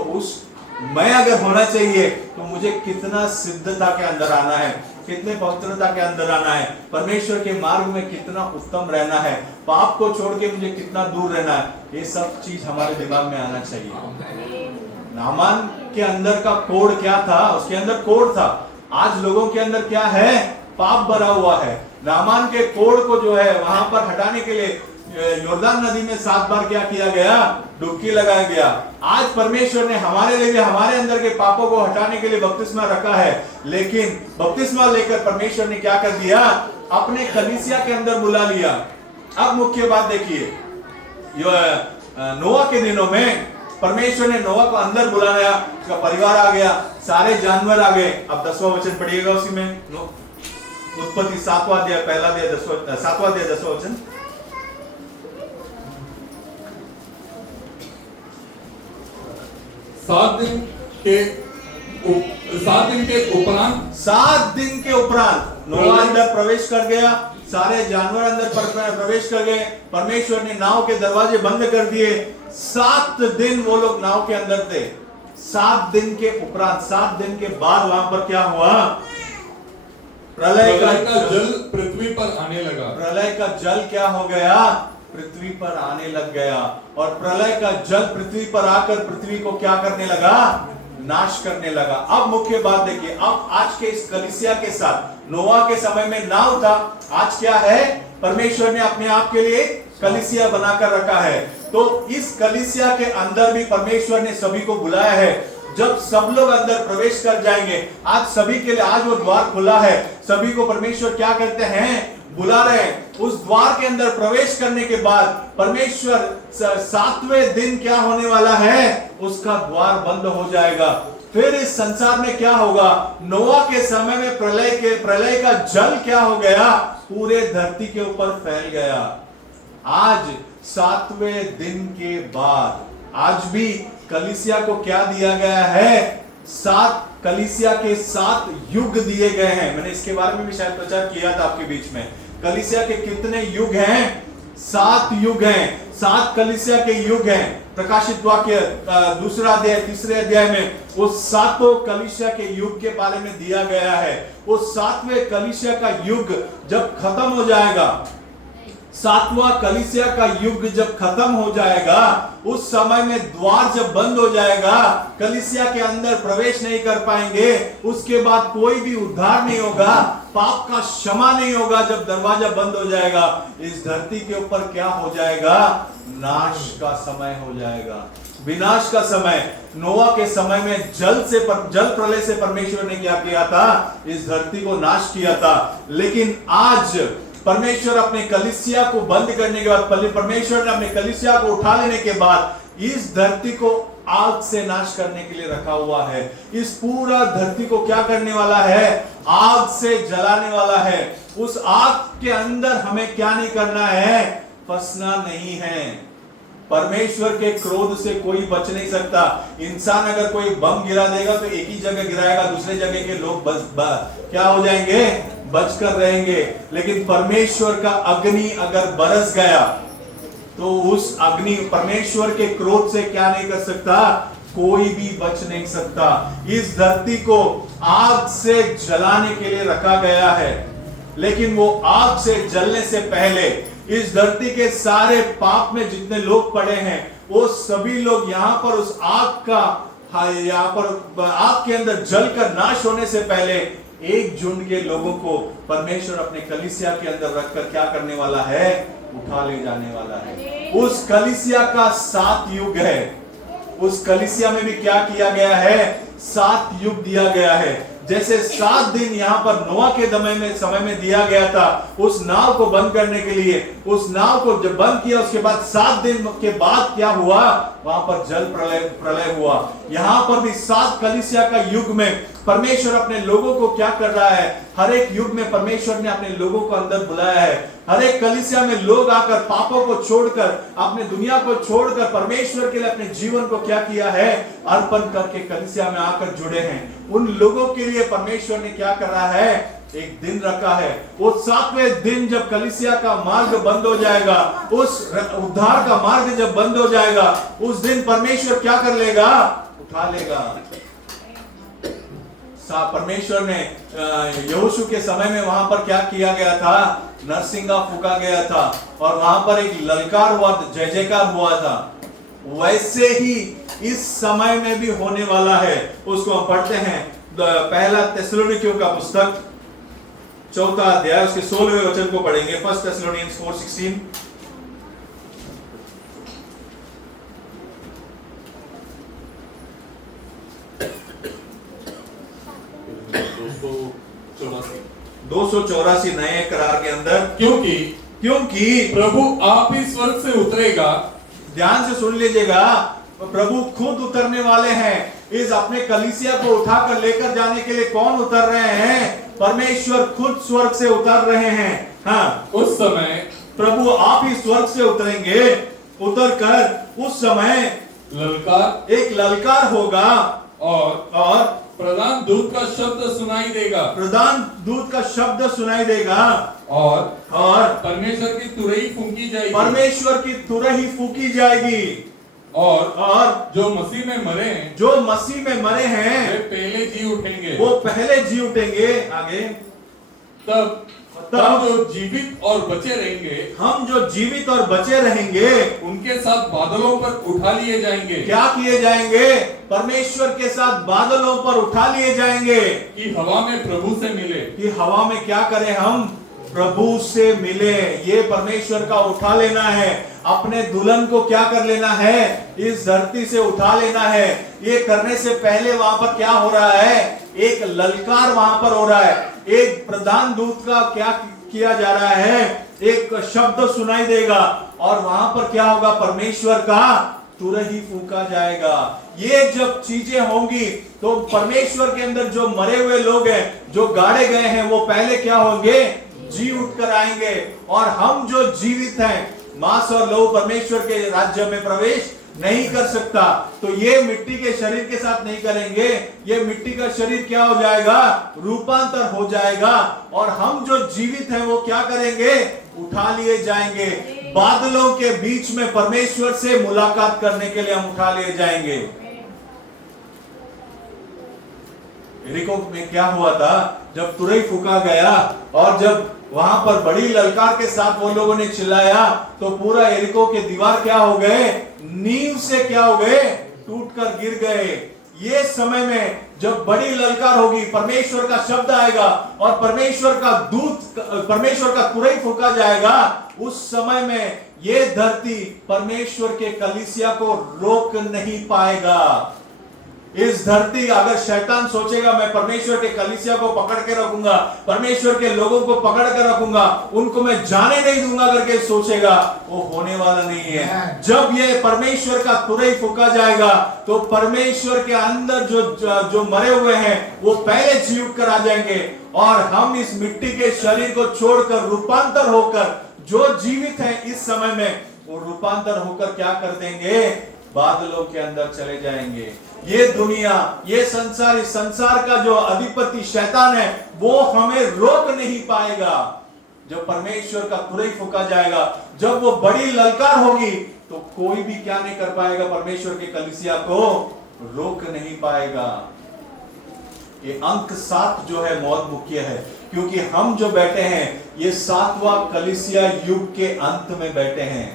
मैं अगर होना चाहिए तो मुझे कितना सिद्धता के अंदर आना है, कितने पवित्रता के अंदर आना है, परमेश्वर के मार्ग में कितना उत्तम रहना है, पाप को छोड़ के मुझे कितना दूर रहना है, ये सब चीज हमारे दिमाग में आना चाहिए। नामान के अंदर का कोड क्या था? उसके अंदर कोड था। आज लोगों के अंदर क्या है? पाप भरा हुआ है। नामान के कोड को जो है वहां पर हटाने के लिए यॉर्दान नदी में 7 बार क्या किया गया? डुबकी लगाया गया। आज परमेश्वर ने हमारे लिए भी हमारे अंदर के पापों को हटाने के लिए बपतिस्मा रखा है, लेकिन बपतिस्मा लेकर परमेश्वर ने क्या कर दिया? अपने कलीसिया के अंदर बुला लिया। अब मुख्य बात देखिए, नोआ के दिनों में परमेश्वर ने नोआ को अंदर बुलाया, उसका परिवार आ गया, सारे जानवर आ गए। अब 10वां वचन पढ़िएगा उसी में, उत्पत्ति 7वां अध्याय 7वां अध्याय 10वां वचन। 7 दिन के उपरांत नोआ अंदर प्रवेश कर गया, सारे जानवर अंदर प्रवेश कर गए। परमेश्वर ने नाव के दरवाजे बंद कर दिए। 7 दिन वो लोग नाव के अंदर थे। 7 दिन के उपरांत, 7 दिन के बाद वहां पर क्या हुआ? प्रलय का जल पृथ्वी पर आने लगा। प्रलय का जल क्या हो गया? पृथ्वी पर आने लग गया। और प्रलय का जल पृथ्वी पर आकर पृथ्वी को क्या करने लगा? नाश करने लगा। अब मुख्य बात देखिए, अब आज के इस कलीसिया के साथ, नोआ के समय में नाव था, आज क्या है? परमेश्वर ने अपने आप के लिए कलीसिया बनाकर रखा है। तो इस कलीसिया के अंदर भी परमेश्वर ने सभी को बुलाया है। जब सब लोग अंदर प्रवेश कर जाएंगे, आज सभी के लिए, आज वो द्वार खुला है, सभी को परमेश्वर क्या करते हैं? बुला रहे हैं। उस द्वार के अंदर प्रवेश करने के बाद परमेश्वर 7वें दिन क्या होने वाला है? उसका द्वार बंद हो जाएगा। फिर इस संसार में क्या होगा? नोआ के समय में प्रलय का जल क्या हो गया? पूरे धरती के ऊपर फैल गया। आज 7वें दिन के बाद आज भी कलीसिया को क्या दिया गया है? 7 कलीसिया के 7 युग दिए गए हैं। मैंने इसके बारे में भी शायद प्रचार किया था आपके बीच में। कलीसिया के कितने युग हैं? 7 युग हैं। 7 कलीसिया के युग हैं। प्रकाशित वाक्य 2 अध्याय 3 अध्याय में वो 7 कलीसिया के युग के बारे में दिया गया है। वो 7वें कलीसिया का युग जब खत्म हो जाएगा, 7वां कलीसिया का युग जब खत्म हो जाएगा, उस समय में द्वार जब बंद हो जाएगा, कलीसिया के अंदर प्रवेश नहीं कर पाएंगे, उसके बाद कोई भी उद्धार नहीं होगा, पाप का क्षमा नहीं होगा। जब दरवाजा बंद हो जाएगा, इस धरती के ऊपर क्या हो जाएगा? नाश का समय हो जाएगा, विनाश का समय। नोआ के समय में जल प्रलय से परमेश्वर ने क्या किया था? इस धरती को नाश किया था। लेकिन आज परमेश्वर अपने कलीसिया को बंद करने के बाद, परमेश्वर ने अपने कलीसिया को उठा लेने के बाद इस धरती को आग से नाश करने के लिए रखा हुआ है। इस पूरा धरती को क्या करने वाला है? आग से जलाने वाला है। उस आग के अंदर हमें क्या नहीं करना है? फंसना नहीं है। परमेश्वर के क्रोध से कोई बच नहीं सकता। इंसान अगर कोई बम गिरा देगा तो एक ही जगह गिराएगा, दूसरे जगह के लोग क्या हो जाएंगे? बचकर रहेंगे। लेकिन परमेश्वर का अग्नि अगर बरस गया तो उस अग्नि, परमेश्वर के क्रोध से क्या नहीं कर सकता? कोई भी बच नहीं सकता। इस धरती को आग से जलाने के लिए रखा गया है, लेकिन वो आग से जलने से पहले इस धरती के सारे पाप में जितने लोग पड़े हैं, वो सभी लोग यहाँ पर उस आग का, यहाँ पर आग के अंदर जलकर नाश होने से पहले एक झुंड के लोगों को परमेश्वर अपने कलीसिया के अंदर रखकर क्या करने वाला है? उठा ले जाने वाला है। उस कलीसिया का 7 युग है। उस कलीसिया में भी क्या किया गया है? 7 युग दिया गया है। जैसे 7 दिन यहाँ पर नोआ के समय में दिया गया था उस नाव को बंद करने के लिए, उस नाव को जब बंद किया उसके बाद 7 दिन के बाद क्या हुआ? वहां पर जल प्रलय हुआ। यहाँ पर भी 7 कलीसिया का युग में परमेश्वर अपने लोगों को क्या कर रहा है? हर एक युग में परमेश्वर ने अपने लोगों को अंदर बुलाया है। हर एक कलीसिया में लोग आकर पापों को छोड़कर, अपने दुनिया को छोड़कर परमेश्वर के लिए अपने जीवन को क्या किया है? अर्पण करके कलीसिया में आकर जुड़े हैं। उन लोगों के लिए परमेश्वर ने क्या कर रहा है? एक दिन रखा है। वो 7वें दिन जब कलीसिया का मार्ग बंद हो जाएगा, उस उद्धार का मार्ग जब बंद हो जाएगा, उस दिन परमेश्वर क्या कर लेगा? उठा लेगा। परमेश्वर ने यहोशू के समय में वहां पर क्या किया गया था? नरसिंगा फूका गया था और वहां पर एक ललकार हुआ, जय जयकार हुआ था। वैसे ही इस समय में भी होने वाला है। उसको हम पढ़ते हैं पहला थिस्सलुनीकियों का पुस्तक 4 अध्याय उसके 16वें वचन को पढ़ेंगे। 1 Thessalonians 4:16। दो सौ चौरासी नए करार के अंदर, क्योंकि प्रभु आप ही स्वर्ग से उतरेगा। ध्यान से सुन लीजिएगा, प्रभु खुद उतरने वाले हैं। इस अपने कलीसिया को उठाकर लेकर जाने के लिए कौन उतर रहे हैं? परमेश्वर खुद स्वर्ग से उतर रहे हैं। हाँ, उस समय प्रभु आप ही स्वर्ग से उतरेंगे। उतरकर उस समय एक ललकार होगा और प्रधान दूत का शब्द सुनाई देगा। प्रधान दूत का शब्द सुनाई देगा और परमेश्वर की तुरही फूंकी जाएगी। परमेश्वर की तुरही फूंकी जाएगी और जो मसीह में मरे हैं वे पहले जी उठेंगे। वो पहले जी उठेंगे। आगे तब जो जीवित और बचे रहेंगे, हम जो जीवित और बचे रहेंगे उनके साथ बादलों पर उठा लिए जाएंगे। क्या किए जाएंगे? परमेश्वर के साथ बादलों पर उठा लिए जाएंगे कि हवा में प्रभु से मिले। कि हवा में क्या करें? हम प्रभु से मिले। ये परमेश्वर का उठा लेना है। अपने दुल्हन को क्या कर लेना है? इस धरती से उठा लेना है। ये करने से पहले वहां पर क्या हो रहा है? एक ललकार वहां पर हो रहा है। एक प्रधान दूत का क्या किया जा रहा है? एक शब्द सुनाई देगा और वहां पर क्या होगा? परमेश्वर का तुरही फूंका जाएगा। ये जब चीजें होंगी तो परमेश्वर के अंदर जो मरे हुए लोग हैं, जो गाड़े गए हैं, वो पहले क्या होंगे? जी उठकर आएंगे। और हम जो जीवित हैं, मांस और लहू परमेश्वर के राज्य में प्रवेश नहीं कर सकता। तो ये मिट्टी के शरीर के साथ नहीं करेंगे। ये मिट्टी का शरीर क्या हो जाएगा? रूपांतर हो जाएगा। और हम जो जीवित हैं वो क्या करेंगे? उठा लिए जाएंगे। बादलों के बीच में परमेश्वर से मुलाकात करने के लिए हम उठा लिए जाएंगे। यरीको में क्या हुआ था? जब तुरही फूका गया और जब वहां पर बड़ी ललकार के साथ वो लोगों ने चिल्लाया तो पूरा यरीको के दीवार क्या हो गए? नींव से क्या हो गए? टूटकर गिर गए। ये समय में जब बड़ी ललकार होगी, परमेश्वर का शब्द आएगा और परमेश्वर का तुरही फूका जाएगा, उस समय में ये धरती परमेश्वर के कलीसिया को रोक नहीं पाएगा। इस धरती, अगर शैतान सोचेगा मैं परमेश्वर के कलीसिया को पकड़ के रखूंगा, परमेश्वर के लोगों को पकड़ कर रखूंगा, उनको मैं जाने नहीं दूंगा करके सोचेगा, वो होने वाला नहीं है। जब ये परमेश्वर का तुरही फूका जाएगा तो परमेश्वर के अंदर जो मरे हुए हैं वो पहले जी उठ कर आ जाएंगे और हम इस मिट्टी के शरीर को छोड़कर रूपांतर होकर, जो जीवित है इस समय में, वो रूपांतर होकर क्या कर देंगे? बादलों के अंदर चले जाएंगे। ये दुनिया, ये संसार, इस संसार का जो अधिपति शैतान है, वो हमें रोक नहीं पाएगा। जब परमेश्वर का तुरही फूका जाएगा, जब वो बड़ी ललकार होगी, तो कोई भी क्या नहीं कर पाएगा? परमेश्वर के कलीसिया को रोक नहीं पाएगा। ये अंक 7 जो है बहुत मुख्य है, क्योंकि हम जो बैठे हैं ये 7वां कलीसिया युग के अंत में बैठे हैं।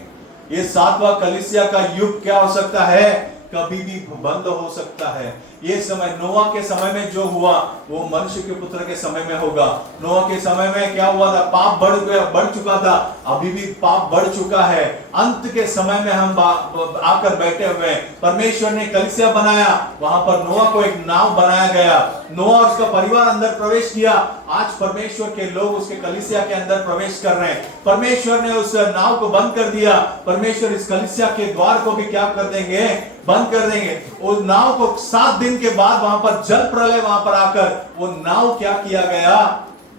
ये 7वां कलीसिया का युग क्या हो सकता है? कभी भी बंद हो सकता है। ये समय नोआ के समय में जो हुआ वो मनुष्य के पुत्र के समय में होगा। नोआ के समय में क्या हुआ था? पाप बढ़ चुका था, अभी भी पाप बढ़ चुका है। अंत के समय में हम आकर बैठे हुए हैं। परमेश्वर ने कलीसिया बनाया, वहां पर नोआ को एक नाव बनाया गया, नोआ और उसका परिवार अंदर प्रवेश किया। आज परमेश्वर के लोग उसके कलीसिया के अंदर प्रवेश कर रहे हैं। परमेश्वर ने उस नाव को बंद कर दिया, परमेश्वर इस कलीसिया के द्वार को भी क्या कर देंगे? बंद कर देंगे। उस नाव को 7 दिन के बाद वहां पर जल प्रलय वहां पर आकर वो नाव क्या किया गया?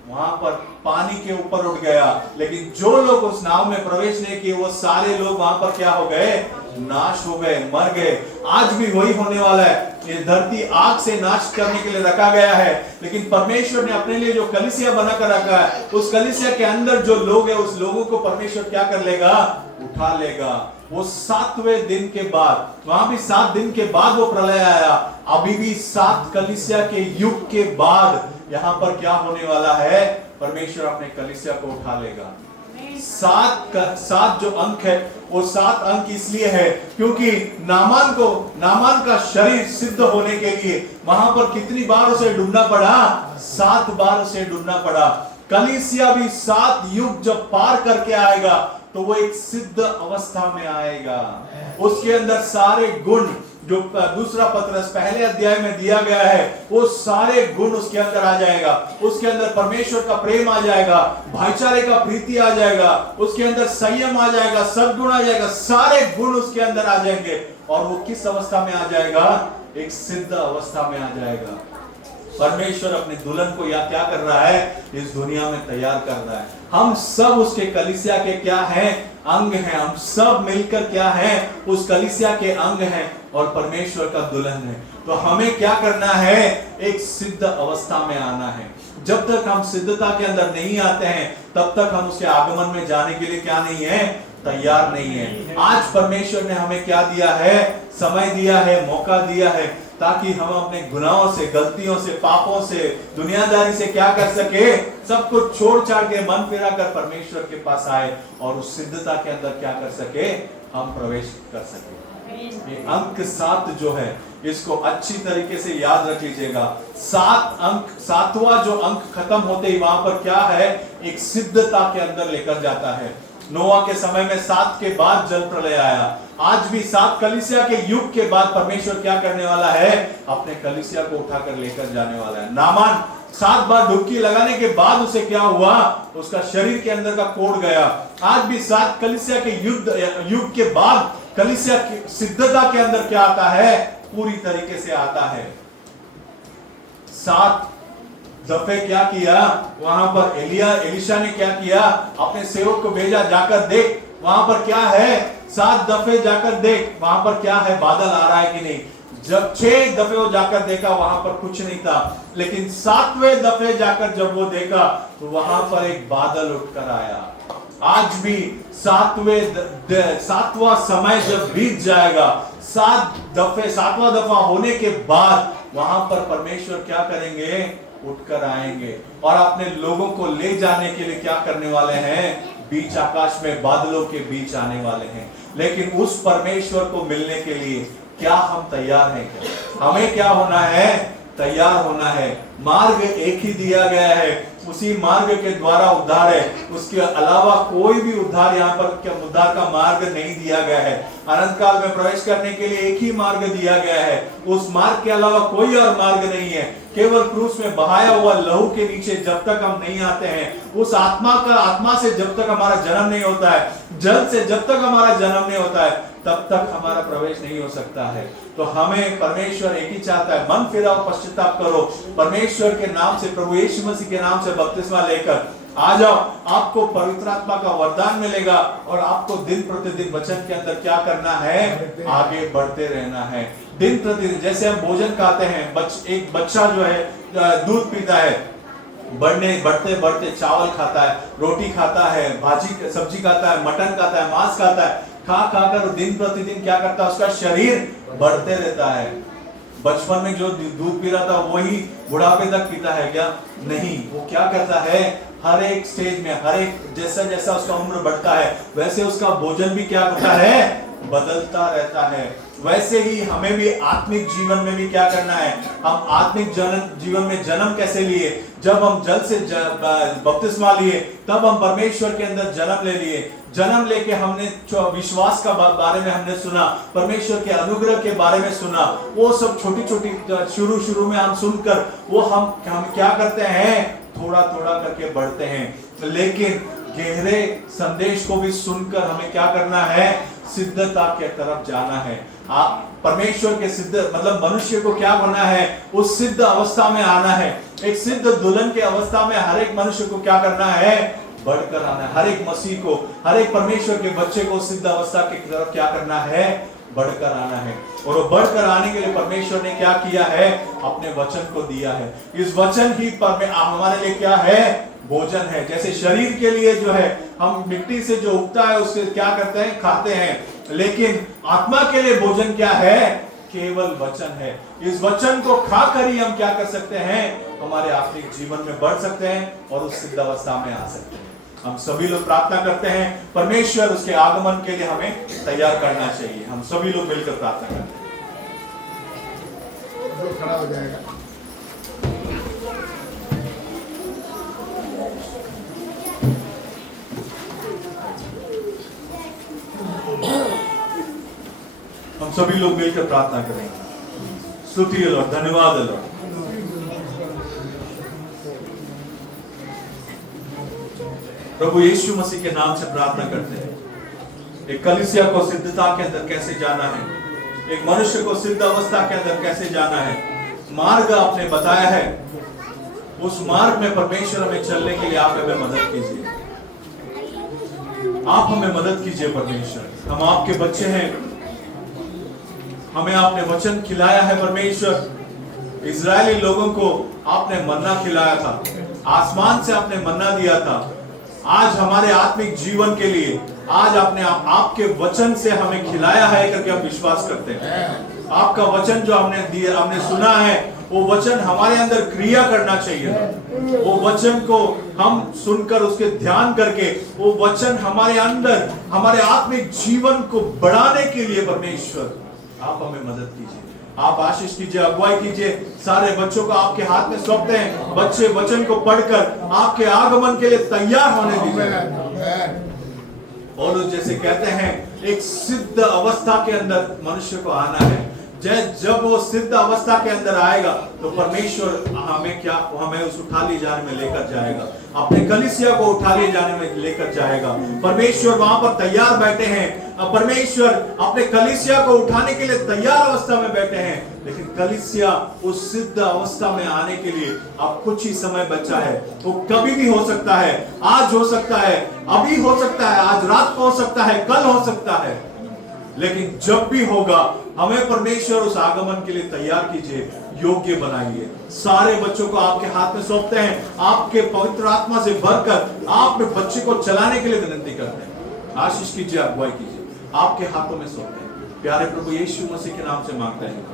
वहां पर पानी के ऊपर उठ गया। लेकिन जो लोग उस नाव में प्रवेश नहीं किए, वो सारे लोग वहां पर क्या हो गए? नाश हो गए, मर गए। आज भी वही होने वाला है। ये धरती आग से नाश करने के लिए रखा गया है, लेकिन परमेश्वर ने अपने लिए जो कलीसिया बनाकर रखा है, उस कलीसिया के अंदर जो लोग हैं, उस लोगों को परमेश्वर क्या कर लेगा? उठा लेगा। वो 7वें दिन के बाद, वहां भी 7 दिन के बाद वो प्रलय आया। अभी भी 7 कलीसिया के युग के बाद यहां पर क्या होने वाला है? परमेश्वर अपने कलीसिया को उठा लेगा। 7 जो अंक है वो 7 अंक इसलिए है क्योंकि नामान का शरीर सिद्ध होने के लिए वहां पर कितनी बार उसे डूबना पड़ा? 7 बार उसे डूबना पड़ा। कलीसिया भी 7 युग जब पार करके आएगा तो वो एक सिद्ध अवस्था में आएगा। उसके अंदर सारे गुण जो दूसरा पत्रस पहले अध्याय में दिया गया है, वो सारे गुण उसके अंदर आ जाएगा। उसके अंदर परमेश्वर का प्रेम आ जाएगा, भाईचारे का प्रीति आ जाएगा, उसके अंदर संयम आ जाएगा, सद्गुण आ जाएगा, सारे गुण उसके अंदर आ जाएंगे। और वो किस अवस्था में आ जाएगा? एक सिद्ध अवस्था में आ जाएगा। परमेश्वर अपने दुल्हन को या क्या कर रहा है? इस दुनिया में तैयार कर रहा है। हम सब उसके कलीसिया के क्या हैं? अंग हैं। हम सब मिलकर क्या हैं? उस कलीसिया के अंग हैं और परमेश्वर का दुल्हन है। तो हमें क्या करना है? एक सिद्ध अवस्था में आना है। जब तक हम सिद्धता के अंदर नहीं आते हैं तब तक हम उसके आगमन में जाने के लिए क्या नहीं है? तैयार नहीं है। आज परमेश्वर ने हमें क्या दिया है? समय दिया है, मौका दिया है, ताकि हम अपने गुनाहों से, गलतियों से, पापों से, दुनियादारी से क्या कर सके? सब कुछ छोड़ छाड़ के मन फिरा कर परमेश्वर के पास आए और उस सिद्धता के अंदर क्या कर सके? हम प्रवेश कर सके। ये अंक 7 जो है इसको अच्छी तरीके से याद रख लीजिएगा। 7 अंक, 7वां जो अंक खत्म होते ही वहां पर क्या है? एक सिद्धता के अंदर लेकर जाता है। नोआ के समय में 7 के बाद जल प्रलय आया। आज भी 7 कलीसिया के युग के बाद परमेश्वर क्या करने वाला है? अपने कलीसिया को उठाकर लेकर जाने वाला है। नामान 7 बार डुबकी लगाने के बाद उसे क्या हुआ? उसका शरीर के अंदर का कोढ़ गया। आज भी 7 कलीसिया के युग के बाद कलीसिया की सिद्धता के अंदर क्या आता है? पूरी तरीके से आता है। 7 दफे क्या किया? वहां पर एलिशा ने क्या किया? अपने सेवक को भेजा, जाकर देख वहां पर क्या है? 7 दफे जाकर देख वहां पर क्या है? बादल आ रहा है कि नहीं। जब 6 दफे वो जाकर देखा वहां पर कुछ नहीं था, लेकिन 7वें दफे जाकर जब वो देखा तो वहां पर एक बादल उठकर आया। आज भी 7वां समय जब बीत जाएगा, 7वां दफा होने के बाद वहां पर परमेश्वर क्या करेंगे? उठकर आएंगे और अपने लोगों को ले जाने के लिए क्या करने वाले हैं? बीच आकाश में बादलों के बीच आने वाले हैं। लेकिन उस परमेश्वर को मिलने के लिए क्या हम तैयार हैं? क्या हमें क्या होना है? तैयार होना है। मार्ग एक ही दिया गया है, उसी मार्ग के द्वारा उद्धार है। उसके अलावा कोई भी उद्धार यहाँ पर उद्धार का मार्ग नहीं दिया गया है। अनंत काल में प्रवेश करने के लिए एक ही मार्ग दिया गया है। उस मार्ग के अलावा कोई और मार्ग नहीं है। केवल क्रूस में बहाया हुआ लहू के नीचे जब तक हम नहीं आते हैं, उस आत्मा से जब तक हमारा जन्म नहीं होता है, जल से जब तक हमारा जन्म नहीं होता है, तब तक हमारा प्रवेश नहीं हो सकता है। तो हमें परमेश्वर एक ही चाहता है, मन फिराओ, पश्चाताप करो, परमेश्वर के नाम से, प्रभु यीशु मसीह के नाम से बपतिस्मा लेकर आ जाओ। आपको पवित्र आत्मा का वरदान मिलेगा और आपको दिन प्रतिदिन वचन के अंदर क्या करना है? आगे बढ़ते रहना है। दिन प्रतिदिन जैसे हम भोजन खाते हैं, एक बच्चा जो है दूध पीता है, बढ़ते बढ़ते चावल खाता है, रोटी खाता है, भाजी सब्जी खाता है, मटन खाता है, मांस खाता है, खा कर दिन प्रतिदिन क्या करता है? उसका शरीर बढ़ते रहता है। बचपन में जो दूध पी रहा था वही बुढ़ापे तक पीता है क्या? नहीं। वो क्या करता है? हर एक स्टेज में, हर एक जैसा जैसा उसका उम्र बढ़ता है वैसे उसका भोजन भी क्या होता है? बदलता रहता है। वैसे ही हमें भी आत्मिक जीवन में भी क्या करना है? हम आत्मिक जीवन में जन्म कैसे लिए? जब हम जल से बपतिस्मा लिए तब हम परमेश्वर के अंदर जन्म ले लिए। जन्म लेके हमने विश्वास का बारे में हमने सुना, परमेश्वर के अनुग्रह के बारे में सुना। वो सब छोटी छोटी शुरू में हम सुनकर वो हम क्या करते हैं? थोड़ा थोड़ा करके बढ़ते हैं। लेकिन गहरे संदेश को भी सुनकर हमें क्या करना है? सिद्धता के तरफ जाना है। आप परमेश्वर के सिद्ध मतलब मनुष्य को क्या बनना है? उस सिद्ध अवस्था में आना है। एक सिद्ध दुल्हन के अवस्था में हर एक मनुष्य को क्या करना है? बढ़कर आना है। हर एक मसीह को, हर एक परमेश्वर के बच्चे को सिद्ध अवस्था की तरफ क्या करना है? बढ़कर आना है। और वो बढ़कर आने के लिए परमेश्वर ने क्या किया है? अपने वचन को दिया है। इस वचन ही हमारे लिए क्या है? भोजन है। जैसे शरीर के लिए जो है हम मिट्टी से जो उगता है उससे क्या करते हैं? खाते हैं। लेकिन आत्मा के लिए भोजन क्या है? केवल वचन है। इस वचन को खाकर ही हम क्या कर सकते हैं? हमारे आत्मिक जीवन में बढ़ सकते हैं और उस सिद्ध अवस्था में आ सकते हैं। हम सभी लोग प्रार्थना करते हैं, परमेश्वर उसके आगमन के लिए हमें तैयार करना चाहिए। हम सभी लोग मिलकर प्रार्थना करते हैं। जो खड़ा हो जाएगा। हम सभी लोग मिलकर प्रार्थना करेंगे। स्तुति है लॉर्ड, धन्यवाद है लॉर्ड। प्रभु यीशु मसीह के नाम से प्रार्थना करते हैं। एक कलीसिया को सिद्धता के अंदर कैसे जाना है, एक मनुष्य को सिद्ध अवस्था के अंदर कैसे जाना है, मार्ग आपने बताया है। उस मार्ग में परमेश्वर हमें चलने के लिए आप हमें मदद कीजिए। आप हमें मदद कीजिए परमेश्वर। हम आपके बच्चे हैं, हमें आपने वचन खिलाया है परमेश्वर। इजरायली लोगों को आपने मन्ना खिलाया था, आसमान से आपने मन्ना दिया था। आज हमारे आत्मिक जीवन के लिए आज आपने आपके वचन से हमें खिलाया है करके हम विश्वास करते हैं। आपका वचन जो हमने सुना है, वो वचन हमारे अंदर क्रिया करना चाहिए। वो वचन को हम सुनकर उसके ध्यान करके वो वचन हमारे अंदर हमारे आत्मिक जीवन को बढ़ाने के लिए परमेश्वर आप हमें मदद कीजिए। आप आशीष कीजिए, अगुवाई कीजिए। सारे बच्चों को आपके हाथ में सौंपते हैं। बच्चे वचन को पढ़कर आपके आगमन के लिए तैयार होने दीजिए। और जैसे कहते हैं, एक सिद्ध अवस्था के अंदर मनुष्य को आना है। जब वो सिद्ध अवस्था के अंदर आएगा तो परमेश्वर हमें उस उठा ले जाने में लेकर जाएगा, अपने कलीसिया को उठा ले जाने में लेकर जाएगा। परमेश्वर वहां पर तैयार बैठे हैं। परमेश्वर अपने कलीसिया को उठाने के लिए तैयार अवस्था में बैठे हैं। लेकिन कलीसिया उस सिद्ध अवस्था में आने के लिए अब कुछ ही समय बचा है। वो कभी भी हो सकता है, आज हो सकता है, अभी हो सकता है, आज रात को हो सकता है, कल हो सकता है। लेकिन जब भी होगा, हमें परमेश्वर उस आगमन के लिए तैयार कीजिए, योग्य बनाइए। सारे बच्चों को आपके हाथ में सौंपते हैं। आपके पवित्र आत्मा से भरकर आप बच्चे को चलाने के लिए विनती करते हैं। आशीष कीजिए, अगुवाई कीजिए, आपके हाथों में सौंपते हैं। प्यारे प्रभु यीशु मसीह के नाम से मांगते हैं।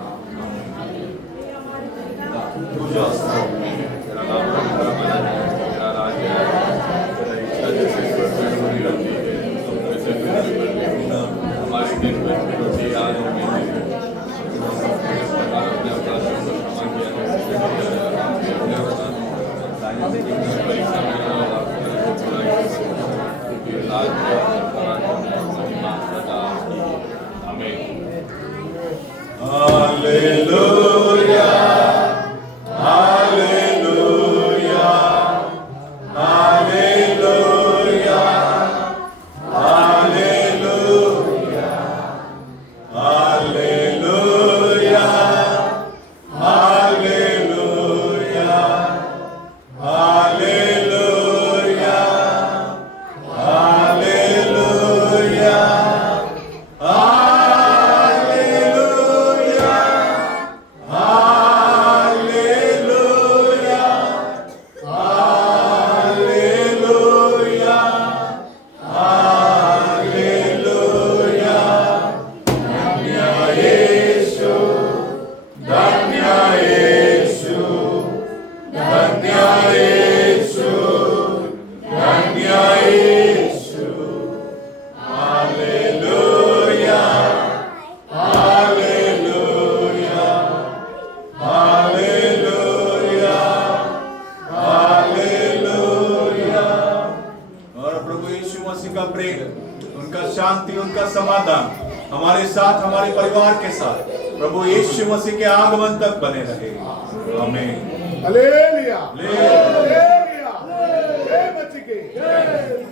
Hallelujah, hallelujah, hallelujah, hallelujah, hallelujah, hallelujah, hallelujah, hallelujah, शांति, उनका समाधान हमारे साथ, हमारे परिवार के साथ प्रभु यीशु मसीह के आगमन तक बने रहे। आमीन। हालेलुया। हालेलुया।